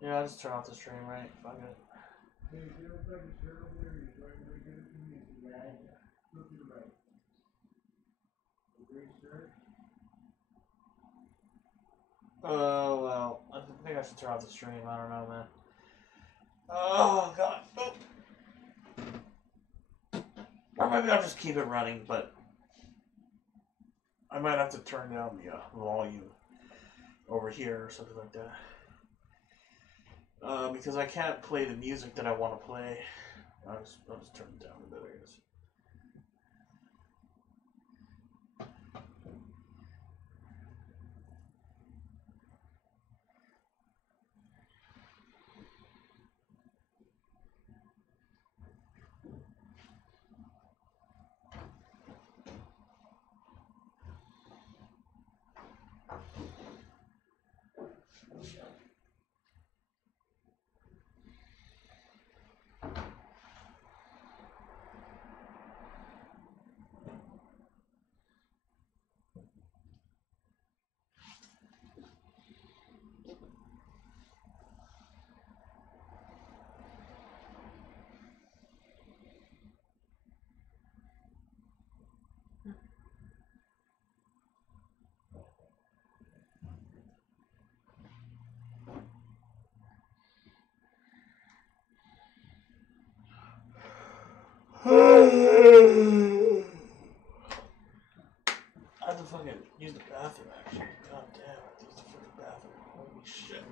Yeah, I'll just turn off the stream, right? Fuck it. Oh, well, I think I should turn off the stream. I don't know, man. Oh, God. Oh. Or maybe I'll just keep it running, but I might have to turn down the volume over here or something like that. Because I can't play the music that I want to play. I'll just turn it down a bit, I guess. I have to fucking use the bathroom, actually. God damn, I have to use the fucking bathroom. Holy shit.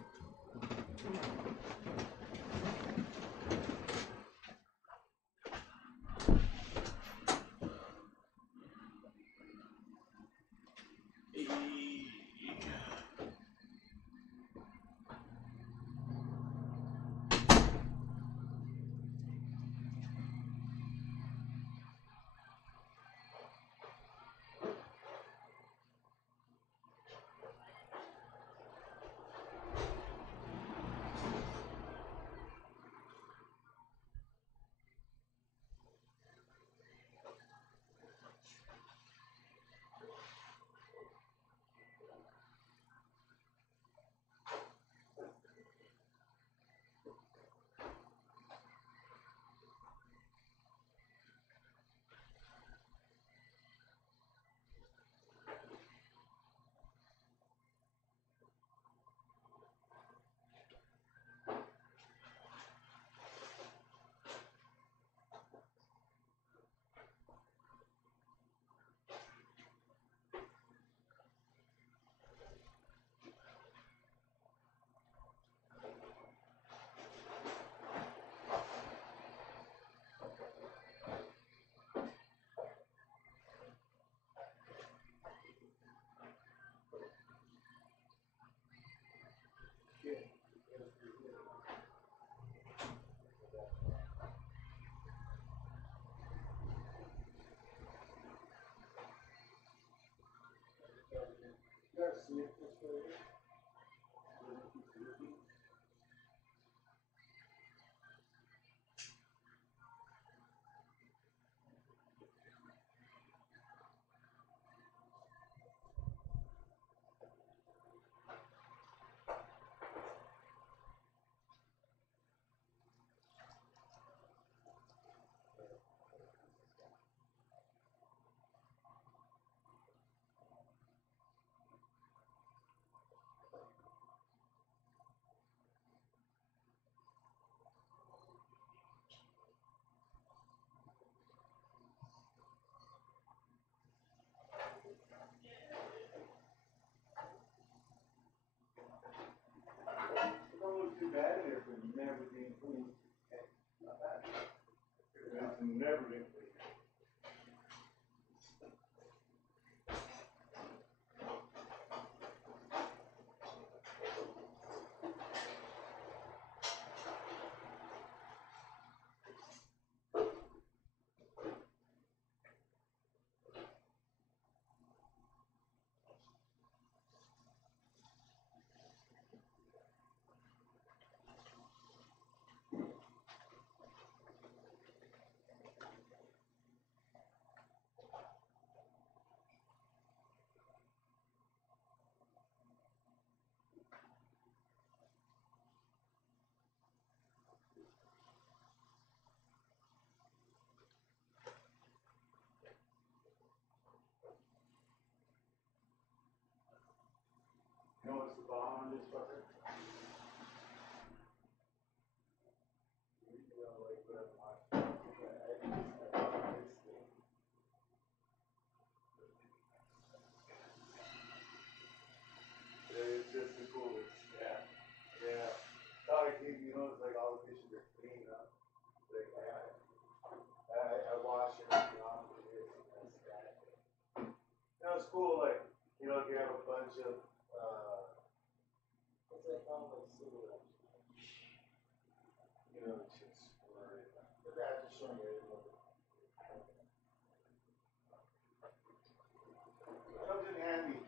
Too bad here for never being clean. Not bad. It's never been clean. You know what's the bomb on this fucker? It's just the coolest, yeah. Yeah. Like, you know, it's like all the dishes are clean, huh? Like, I wash everything off with this. That's that. You know, it's cool, like, you know, if you have a bunch of, what's that called? Like, cigarettes. You know, it's just, but that's just showing you a little bit. Comes in handy.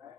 Right?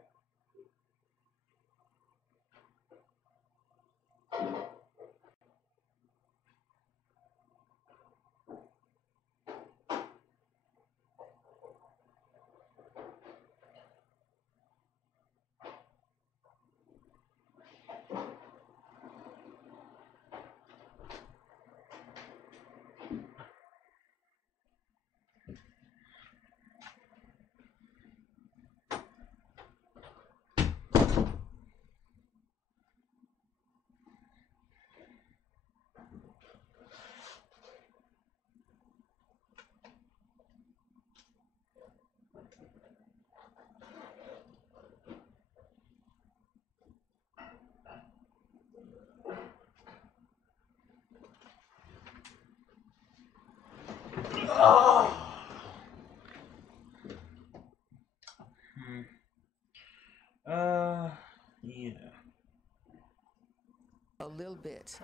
bit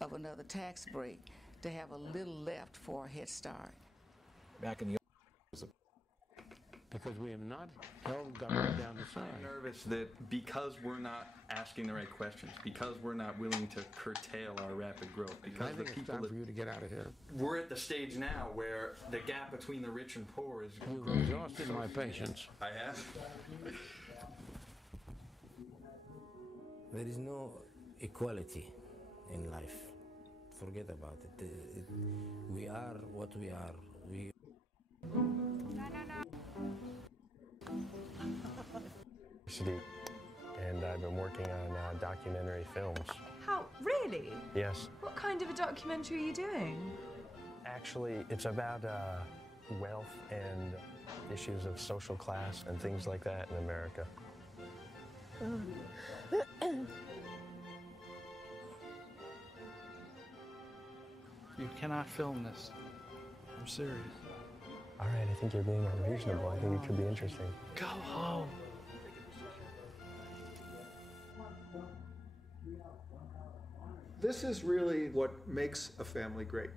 of another tax break to have a little left for a Head Start. Back in the because we have not held government down the side. I'm nervous that because we're not asking the right questions, because we're not willing to curtail our rapid growth, because I think it's time for you to get out of here. We're at the stage now where the gap between the rich and poor is... You've exhausted my patience. I have. There is no equality in life. Forget about it. We are what we are. And I've been working on documentary films. How? Really? Yes. What kind of a documentary are you doing? Actually, it's about wealth and issues of social class and things like that in America. You cannot film this. I'm serious. All right, I think you're being unreasonable. I think it could be interesting. Go home. This is really what makes a family great.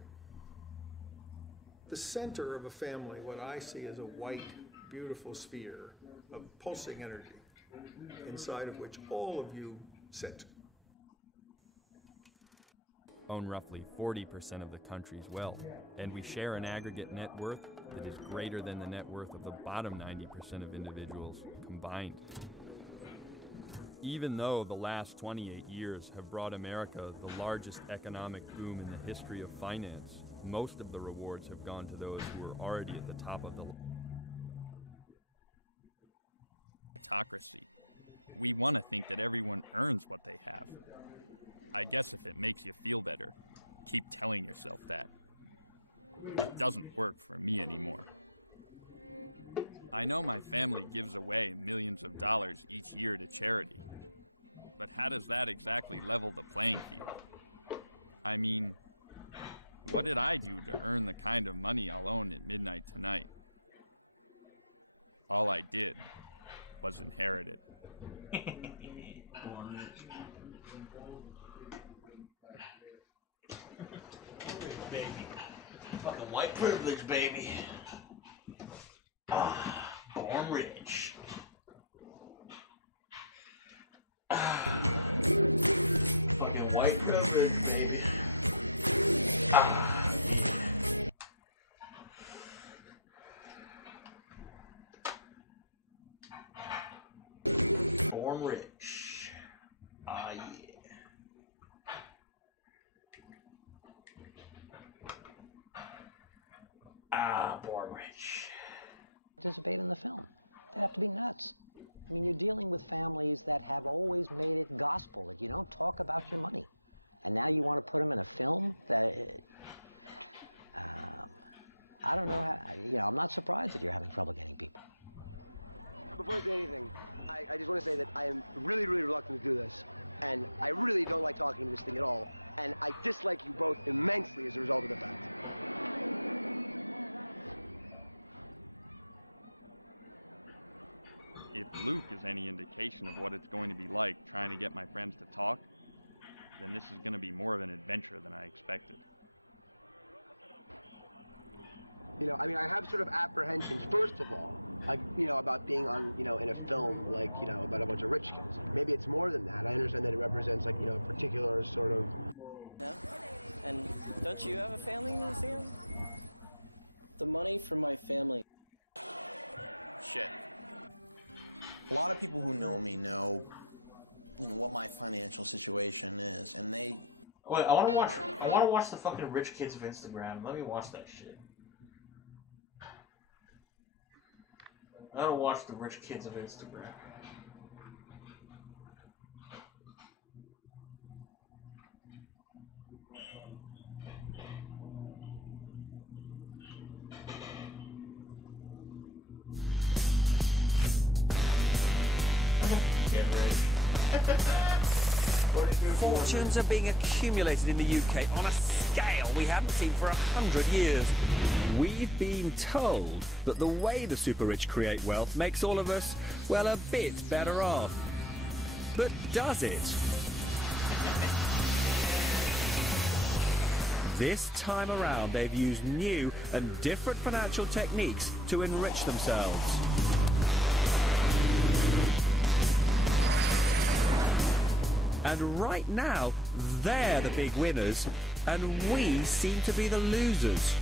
The center of a family, what I see as a white, beautiful sphere of pulsing energy, inside of which all of you sit. Own roughly 40% of the country's wealth, and we share an aggregate net worth that is greater than the net worth of the bottom 90% of individuals combined. Even though the last 28 years have brought America the largest economic boom in the history of finance, most of the rewards have gone to those who were already at the top of the list. Baby. Fucking white privilege, baby. Ah, born rich. Ah, fucking white privilege, baby. Ah, yeah. Born rich. Ah, yeah. Ah, born rich. Wait, I want to watch the fucking rich kids of Instagram. Let me watch that shit. I gotta watch the rich kids of Instagram. Get ready. Fortunes are being accumulated in the UK on a scale we haven't seen for 100 years. We've been told that the way the super rich create wealth makes all of us, well, a bit better off. But does it? This time around, they've used new and different financial techniques to enrich themselves. And right now, they're the big winners, and we seem to be the losers.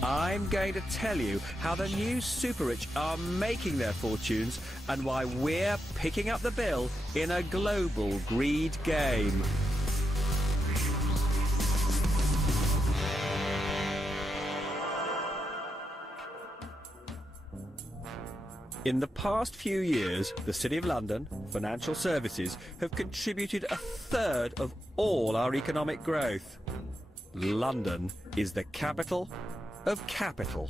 I'm going to tell you how the new super rich are making their fortunes and why we're picking up the bill in a global greed game. In the past few years, the City of London, financial services, have contributed a third of all our economic growth. London is the capital of capital.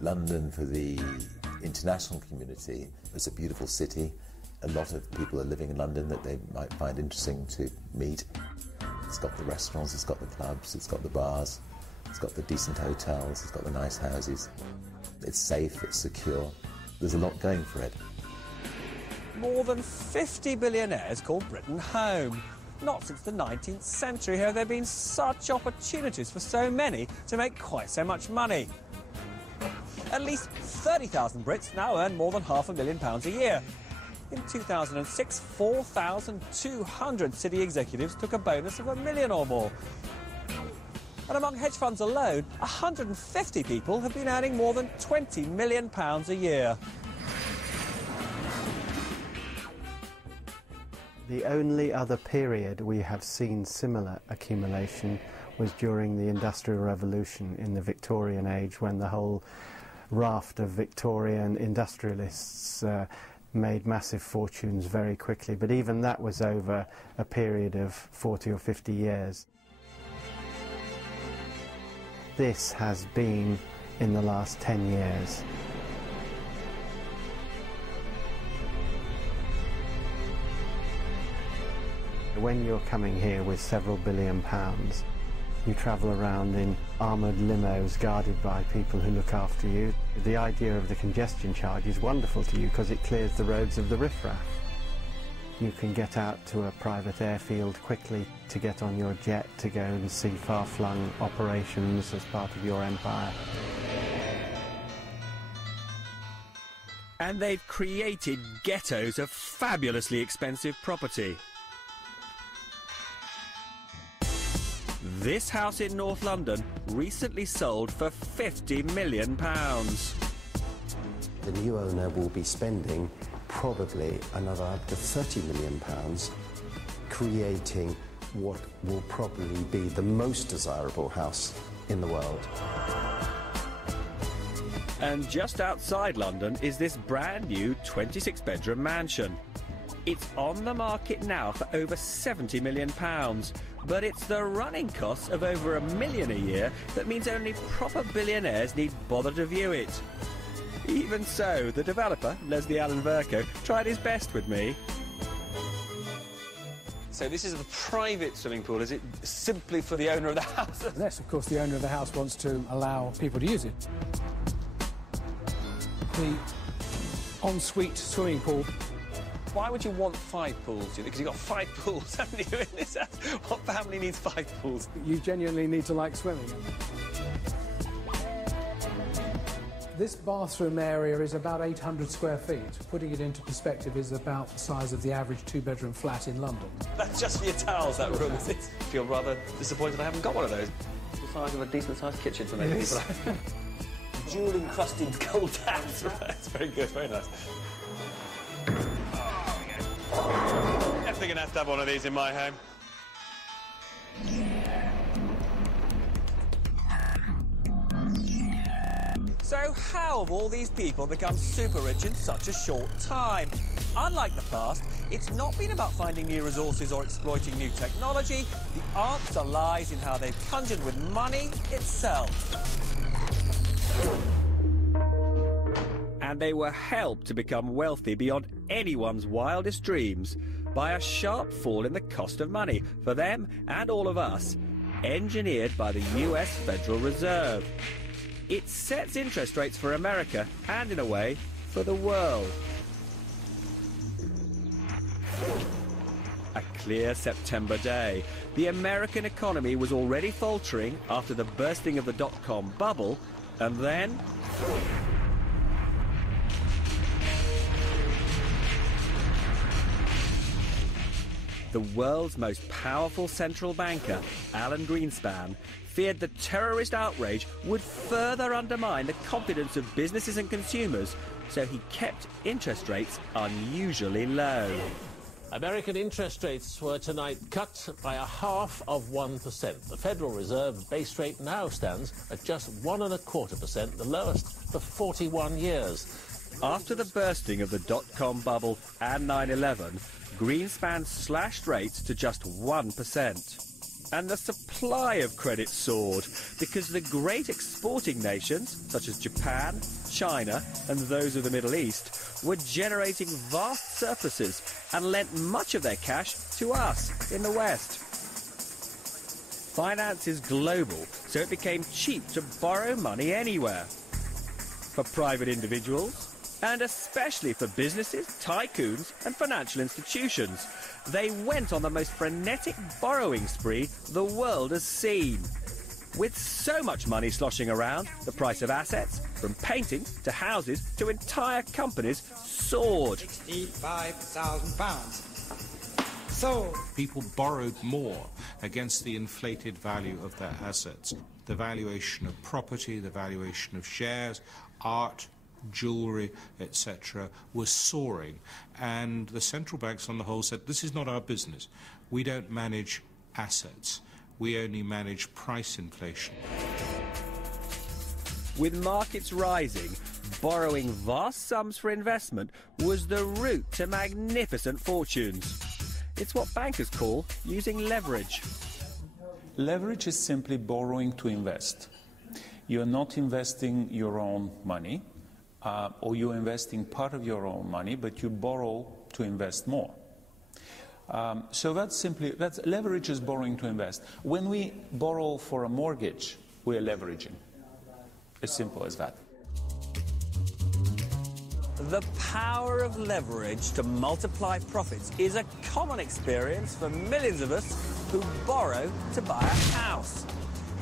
London, for the international community, is a beautiful city. A lot of people are living in London that they might find interesting to meet. It's got the restaurants, it's got the clubs, it's got the bars, it's got the decent hotels, it's got the nice houses. It's safe, it's secure. There's a lot going for it. More than 50 billionaires call Britain home. Not since the 19th century have there been such opportunities for so many to make quite so much money. At least 30,000 Brits now earn more than £500,000 a year. In 2006, 4,200 city executives took a bonus of £1 million or more. And among hedge funds alone, 150 people have been earning more than £20 million a year. The only other period we have seen similar accumulation was during the Industrial Revolution in the Victorian age, when the whole raft of Victorian industrialists made massive fortunes very quickly. But even that was over a period of 40 or 50 years. This has been in the last 10 years. When you're coming here with several £billion, you travel around in armoured limos guarded by people who look after you. The idea of the congestion charge is wonderful to you because it clears the roads of the riffraff. You can get out to a private airfield quickly to get on your jet to go and see far-flung operations as part of your empire. And they've created ghettos of fabulously expensive property. This house in North London recently sold for £50 million. The new owner will be spending probably another up to £30 million creating what will probably be the most desirable house in the world. And just outside London is this brand new 26-bedroom mansion. It's on the market now for over £70 million, but it's the running costs of over £1 million a year that means only proper billionaires need bother to view it. Even so, the developer, Leslie Allen Verco, tried his best with me. So this is a private swimming pool, is it simply for the owner of the house? Unless, of course, the owner of the house wants to allow people to use it. The ensuite swimming pool. Why would you want 5 pools, do you think? Because you've got 5 pools, haven't you, in this house? What family needs 5 pools? You genuinely need to like swimming. This bathroom area is about 800 square feet. Putting it into perspective is about the size of the average 2-bedroom flat in London. That's just for your towels, that room, is it? I feel rather disappointed I haven't got one of those. It's the size of a decent-sized kitchen for me. Jewel-encrusted gold taps. That's very good, very nice. Definitely going to have one of these in my home. So how have all these people become super rich in such a short time? Unlike the past, it's not been about finding new resources or exploiting new technology. The answer lies in how they've conjured with money itself. And they were helped to become wealthy beyond anyone's wildest dreams by a sharp fall in the cost of money for them and all of us, engineered by the US Federal Reserve. It sets interest rates for America and, in a way, for the world. A clear September day. The American economy was already faltering after the bursting of the dot-com bubble, and then... the world's most powerful central banker, Alan Greenspan, feared the terrorist outrage would further undermine the confidence of businesses and consumers, so he kept interest rates unusually low. American interest rates were tonight cut by 0.5%. The Federal Reserve base rate now stands at just 1.25%, the lowest for 41 years. After the bursting of the dot-com bubble and 9/11, Greenspan slashed rates to just 1%. And the supply of credit soared because the great exporting nations, such as Japan, China, and those of the Middle East, were generating vast surpluses and lent much of their cash to us in the West. Finance is global, so it became cheap to borrow money anywhere. For private individuals, and especially for businesses, tycoons, and financial institutions, they went on the most frenetic borrowing spree the world has seen. With so much money sloshing around, the price of assets, from paintings to houses to entire companies, soared. £65,000. So people borrowed more against the inflated value of their assets. The valuation of property, the valuation of shares, art, jewellery, etc., was soaring, and the central banks on the whole said, this is not our business. We don't manage assets. We only manage price inflation. With markets rising, borrowing vast sums for investment was the route to magnificent fortunes. It's what bankers call using leverage. Leverage is simply borrowing to invest. You're not investing your own money, or you're investing part of your own money, but you borrow to invest more. So that's leverage is borrowing to invest. When we borrow for a mortgage, we're leveraging. As simple as that. The power of leverage to multiply profits is a common experience for millions of us who borrow to buy a house.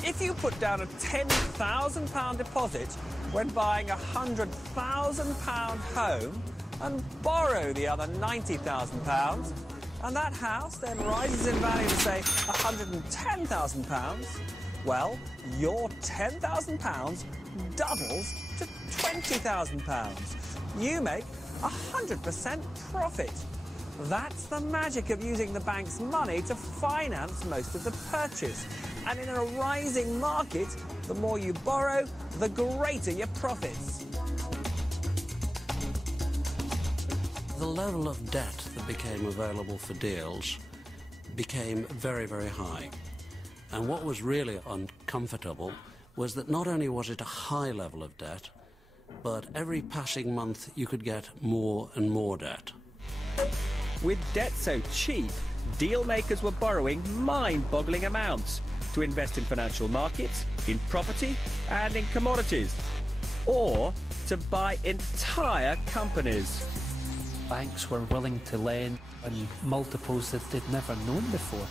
If you put down a £10,000 deposit when buying a £100,000 home and borrow the other £90,000, and that house then rises in value to, say, £110,000, well, your £10,000 doubles to £20,000. You make 100% profit. That's the magic of using the bank's money to finance most of the purchase. And in a rising market, the more you borrow, the greater your profits. The level of debt that became available for deals became very, very high. And what was really uncomfortable was that not only was it a high level of debt, but every passing month you could get more and more debt. With debt so cheap, deal makers were borrowing mind-boggling amounts to invest in financial markets, in property, and in commodities, or to buy entire companies. Banks were willing to lend on multiples that they'd never known before.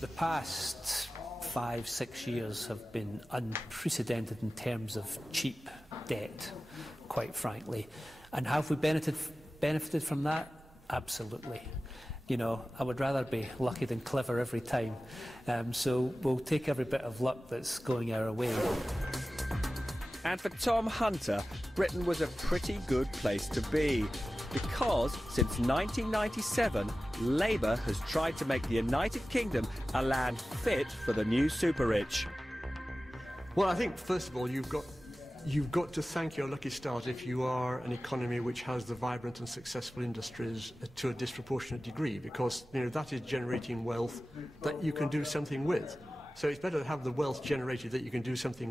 The past 5-6 years have been unprecedented in terms of cheap debt, quite frankly. And have we benefited from that? Absolutely. You know, I would rather be lucky than clever every time. So we'll take every bit of luck that's going our way. And for Tom Hunter, Britain was a pretty good place to be, because since 1997, Labour has tried to make the United Kingdom a land fit for the new super-rich. Well, I think, first of all, you've got to thank your lucky stars if you are an economy which has the vibrant and successful industries to a disproportionate degree, because that is generating wealth that you can do something with. So it's better to have the wealth generated that you can do something.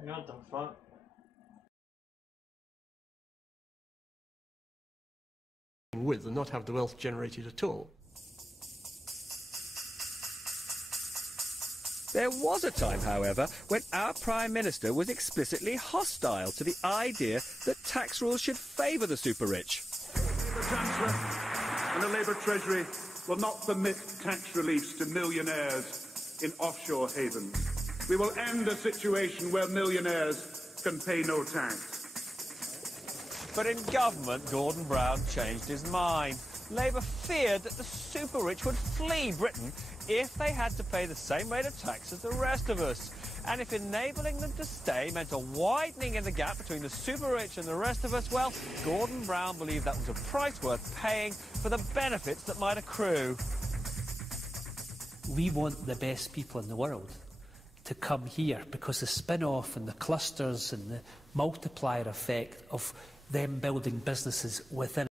What the fuck? with and not have the wealth generated at all. There was a time, however, when our Prime Minister was explicitly hostile to the idea that tax rules should favour the super-rich. The Chancellor and the Labour Treasury will not permit tax reliefs to millionaires in offshore havens. We will end a situation where millionaires can pay no tax. But in government, Gordon Brown changed his mind. Labour feared that the super-rich would flee Britain if they had to pay the same rate of tax as the rest of us. And if enabling them to stay meant a widening in the gap between the super-rich and the rest of us, well, Gordon Brown believed that was a price worth paying for the benefits that might accrue. We want the best people in the world to come here because the spin-off and the clusters and the multiplier effect of them building businesses within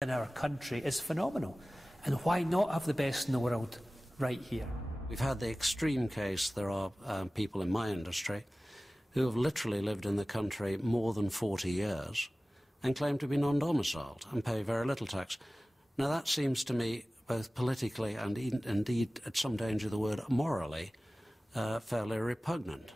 in our country is phenomenal. And why not have the best in the world right here? We've had the extreme case. There are people in my industry who have literally lived in the country more than 40 years and claim to be non-domiciled and pay very little tax. Now that seems to me, both politically and indeed, at some danger of the word, morally, fairly repugnant.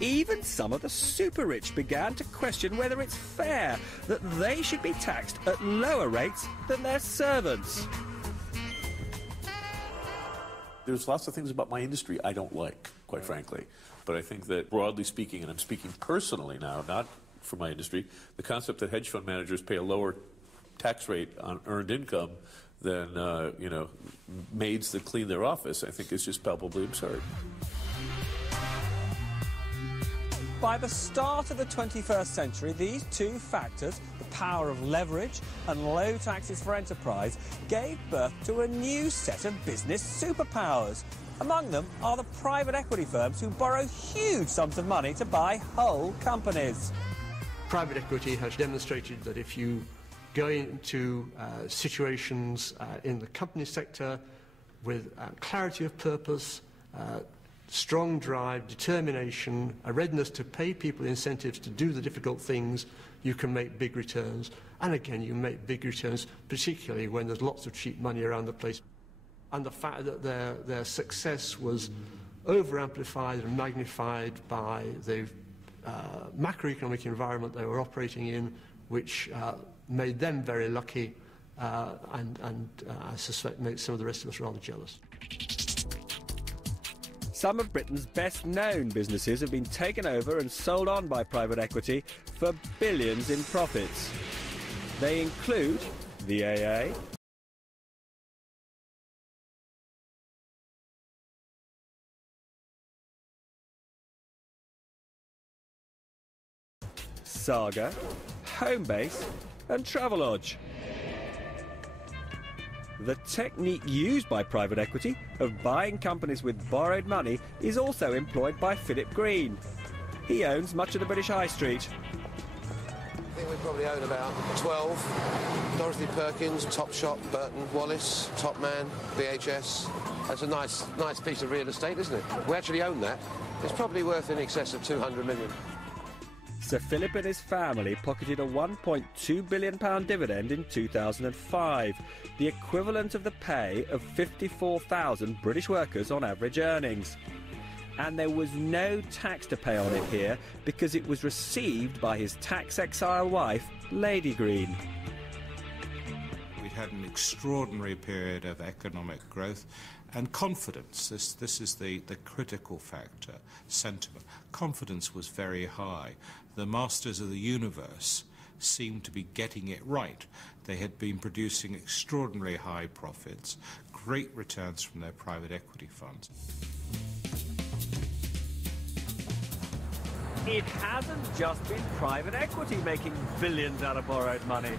Even some of the super-rich began to question whether it's fair that they should be taxed at lower rates than their servants. There's lots of things about my industry I don't like, quite frankly. But I think that, broadly speaking, and I'm speaking personally now, not for my industry, the concept that hedge fund managers pay a lower tax rate on earned income than, you know, maids that clean their office, I think is just palpably absurd. By the start of the 21st century, these two factors, the power of leverage and low taxes for enterprise, gave birth to a new set of business superpowers. Among them are the private equity firms who borrow huge sums of money to buy whole companies. Private equity has demonstrated that if you go into situations in the company sector with clarity of purpose, strong drive, determination, a readiness to pay people incentives to do the difficult things, you can make big returns. And again, you make big returns, particularly when there's lots of cheap money around the place. And the fact that their success was over-amplified and magnified by the macroeconomic environment they were operating in, which made them very lucky and I suspect made some of the rest of us rather jealous. Some of Britain's best-known businesses have been taken over and sold on by private equity for billions in profits. They include the AA, Saga, Homebase and Travelodge. The technique used by private equity of buying companies with borrowed money is also employed by Philip Green. He owns much of the British High Street. I think we probably own about 12. Dorothy Perkins, Topshop, Burton, Wallace, Topman, BHS. That's a nice piece of real estate, isn't it? We actually own that. It's probably worth in excess of 200 million. Sir Philip and his family pocketed a £1.2 billion dividend in 2005, the equivalent of the pay of 54,000 British workers on average earnings. And there was no tax to pay on it here because it was received by his tax-exile wife, Lady Green. We'd had an extraordinary period of economic growth and confidence. This is the critical factor, sentiment. Confidence was very high. The masters of the universe seemed to be getting it right. They had been producing extraordinarily high profits, great returns from their private equity funds. It hasn't just been private equity making billions out of borrowed money.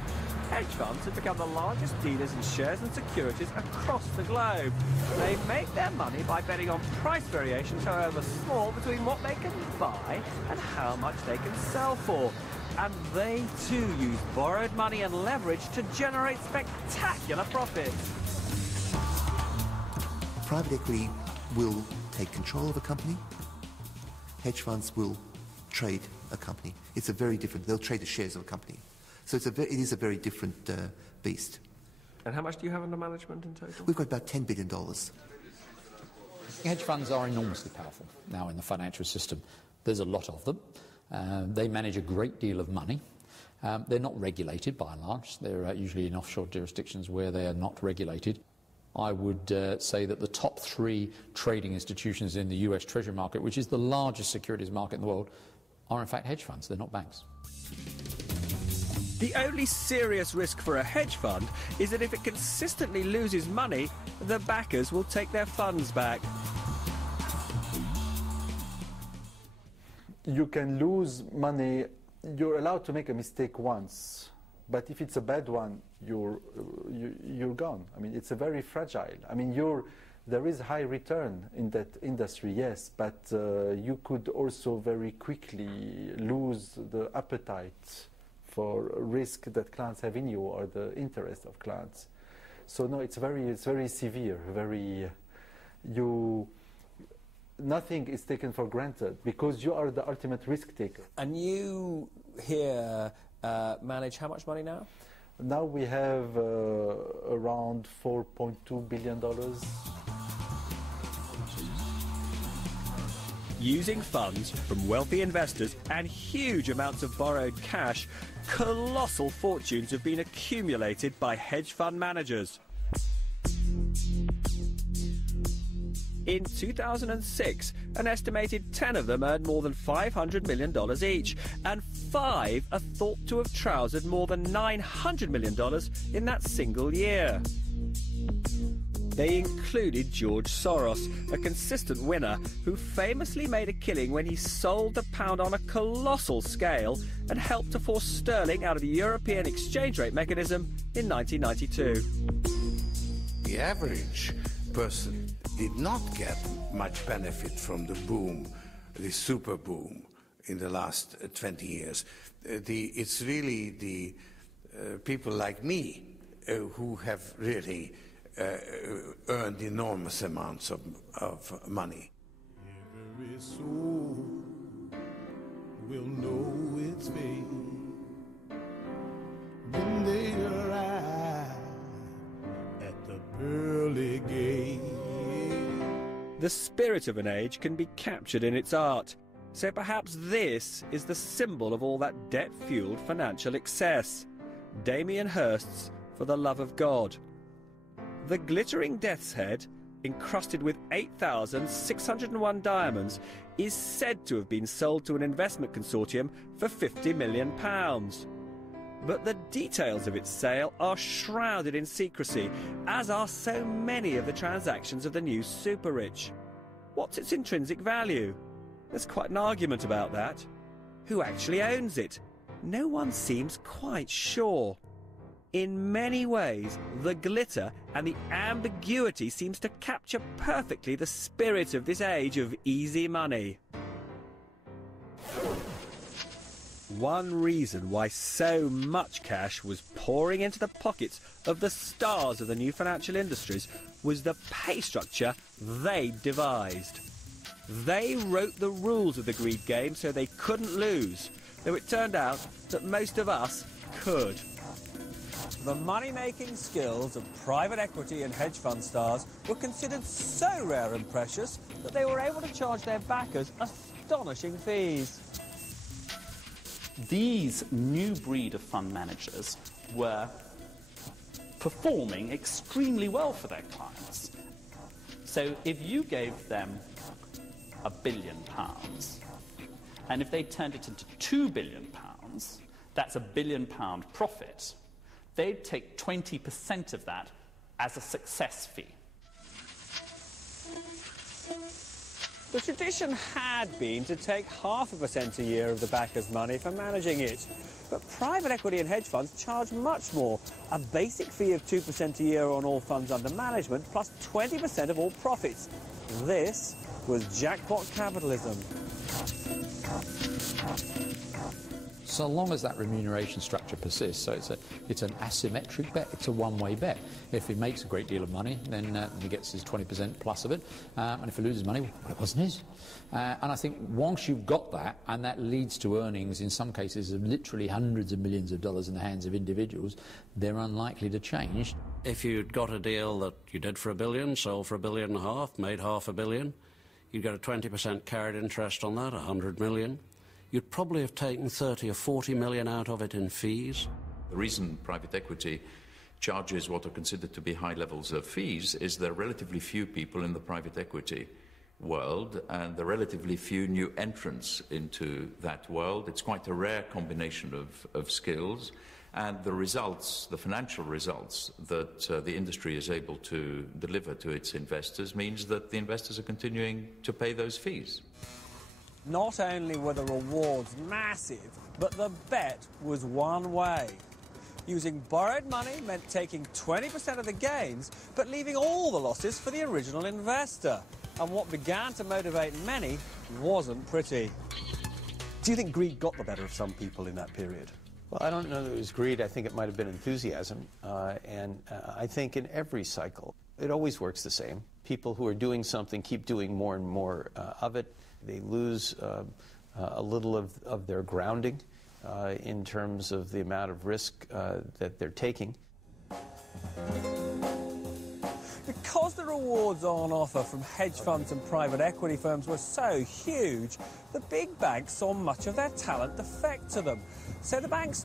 Hedge funds have become the largest dealers in shares and securities across the globe. They make their money by betting on price variations, however small, between what they can buy and how much they can sell for. And they too use borrowed money and leverage to generate spectacular profits. Private equity will take control of a company. Hedge funds will trade a company. It's a very different, they'll trade the shares of a company. So it is a very different beast. And how much do you have under management in total? We've got about $10 billion. Hedge funds are enormously powerful now in the financial system. There's a lot of them. They manage a great deal of money. They're not regulated by and large. They're usually in offshore jurisdictions where they are not regulated. I would say that the top 3 trading institutions in the US Treasury market, which is the largest securities market in the world, are in fact hedge funds. They're not banks. The only serious risk for a hedge fund is that if it consistently loses money, the backers will take their funds back. You can lose money. You're allowed to make a mistake once, but if it's a bad one, you're gone. I mean, it's a very fragile. I mean, There is high return in that industry, yes, but you could also very quickly lose the appetite for risk that clients have in you or the interest of clients. So no, it's very severe. Nothing is taken for granted because you are the ultimate risk taker. And you here manage how much money now? Now we have around $4.2 billion. Using funds from wealthy investors and huge amounts of borrowed cash, colossal fortunes have been accumulated by hedge fund managers. In 2006, an estimated 10 of them earned more than $500 million each, and 5 are thought to have trousered more than $900 million in that single year. They included George Soros, a consistent winner who famously made a killing when he sold the pound on a colossal scale and helped to force sterling out of the European exchange rate mechanism in 1992. The average person did not get much benefit from the boom, the super boom in the last 20 years. It's really the people like me who have really earned enormous amounts of money. Every soul will know its fate when they arrive at the pearly gate. The spirit of an age can be captured in its art, so perhaps this is the symbol of all that debt-fueled financial excess. Damien Hirst's For the Love of God. The glittering death's head, encrusted with 8,601 diamonds, is said to have been sold to an investment consortium for £50 million. But the details of its sale are shrouded in secrecy, as are so many of the transactions of the new super-rich. What's its intrinsic value? There's quite an argument about that. Who actually owns it? No one seems quite sure. In many ways, the glitter and the ambiguity seems to capture perfectly the spirit of this age of easy money. One reason why so much cash was pouring into the pockets of the stars of the new financial industries was the pay structure they devised. They wrote the rules of the greed game so they couldn't lose, though it turned out that most of us could. The money-making skills of private equity and hedge fund stars were considered so rare and precious that they were able to charge their backers astonishing fees. These new breed of fund managers were performing extremely well for their clients. So if you gave them £1 billion, and if they turned it into £2 billion, that's £1 billion profit. They'd take 20% of that as a success fee. The tradition had been to take 0.5% a year of the backer's money for managing it. But private equity and hedge funds charge much more. A basic fee of 2% a year on all funds under management, plus 20% of all profits. This was jackpot capitalism. So long as that remuneration structure persists, so it's an asymmetric bet, it's a one-way bet. If he makes a great deal of money, then he gets his 20% plus of it, and if he loses money, well, it wasn't his. And I think once you've got that, and that leads to earnings, in some cases, of literally hundreds of millions of dollars in the hands of individuals, they're unlikely to change. If you'd got a deal that you did for $1 billion, sold for $1.5 billion, made $500 million, you'd get a 20% carried interest on that, $100 million. You'd probably have taken 30 or 40 million out of it in fees. The reason private equity charges what are considered to be high levels of fees is there are relatively few people in the private equity world and there are relatively few new entrants into that world. It's quite a rare combination of skills, and the results, the financial results that the industry is able to deliver to its investors means that the investors are continuing to pay those fees. Not only were the rewards massive, but the bet was one way. Using borrowed money meant taking 20% of the gains, but leaving all the losses for the original investor. And what began to motivate many wasn't pretty. Do you think greed got the better of some people in that period? Well, I don't know that it was greed. I think it might have been enthusiasm. I think in every cycle, it always works the same. People who are doing something keep doing more and more of it. They lose a little of their grounding in terms of the amount of risk that they're taking. Because the rewards on offer from hedge funds and private equity firms were so huge, the big banks saw much of their talent defect to them. So the banks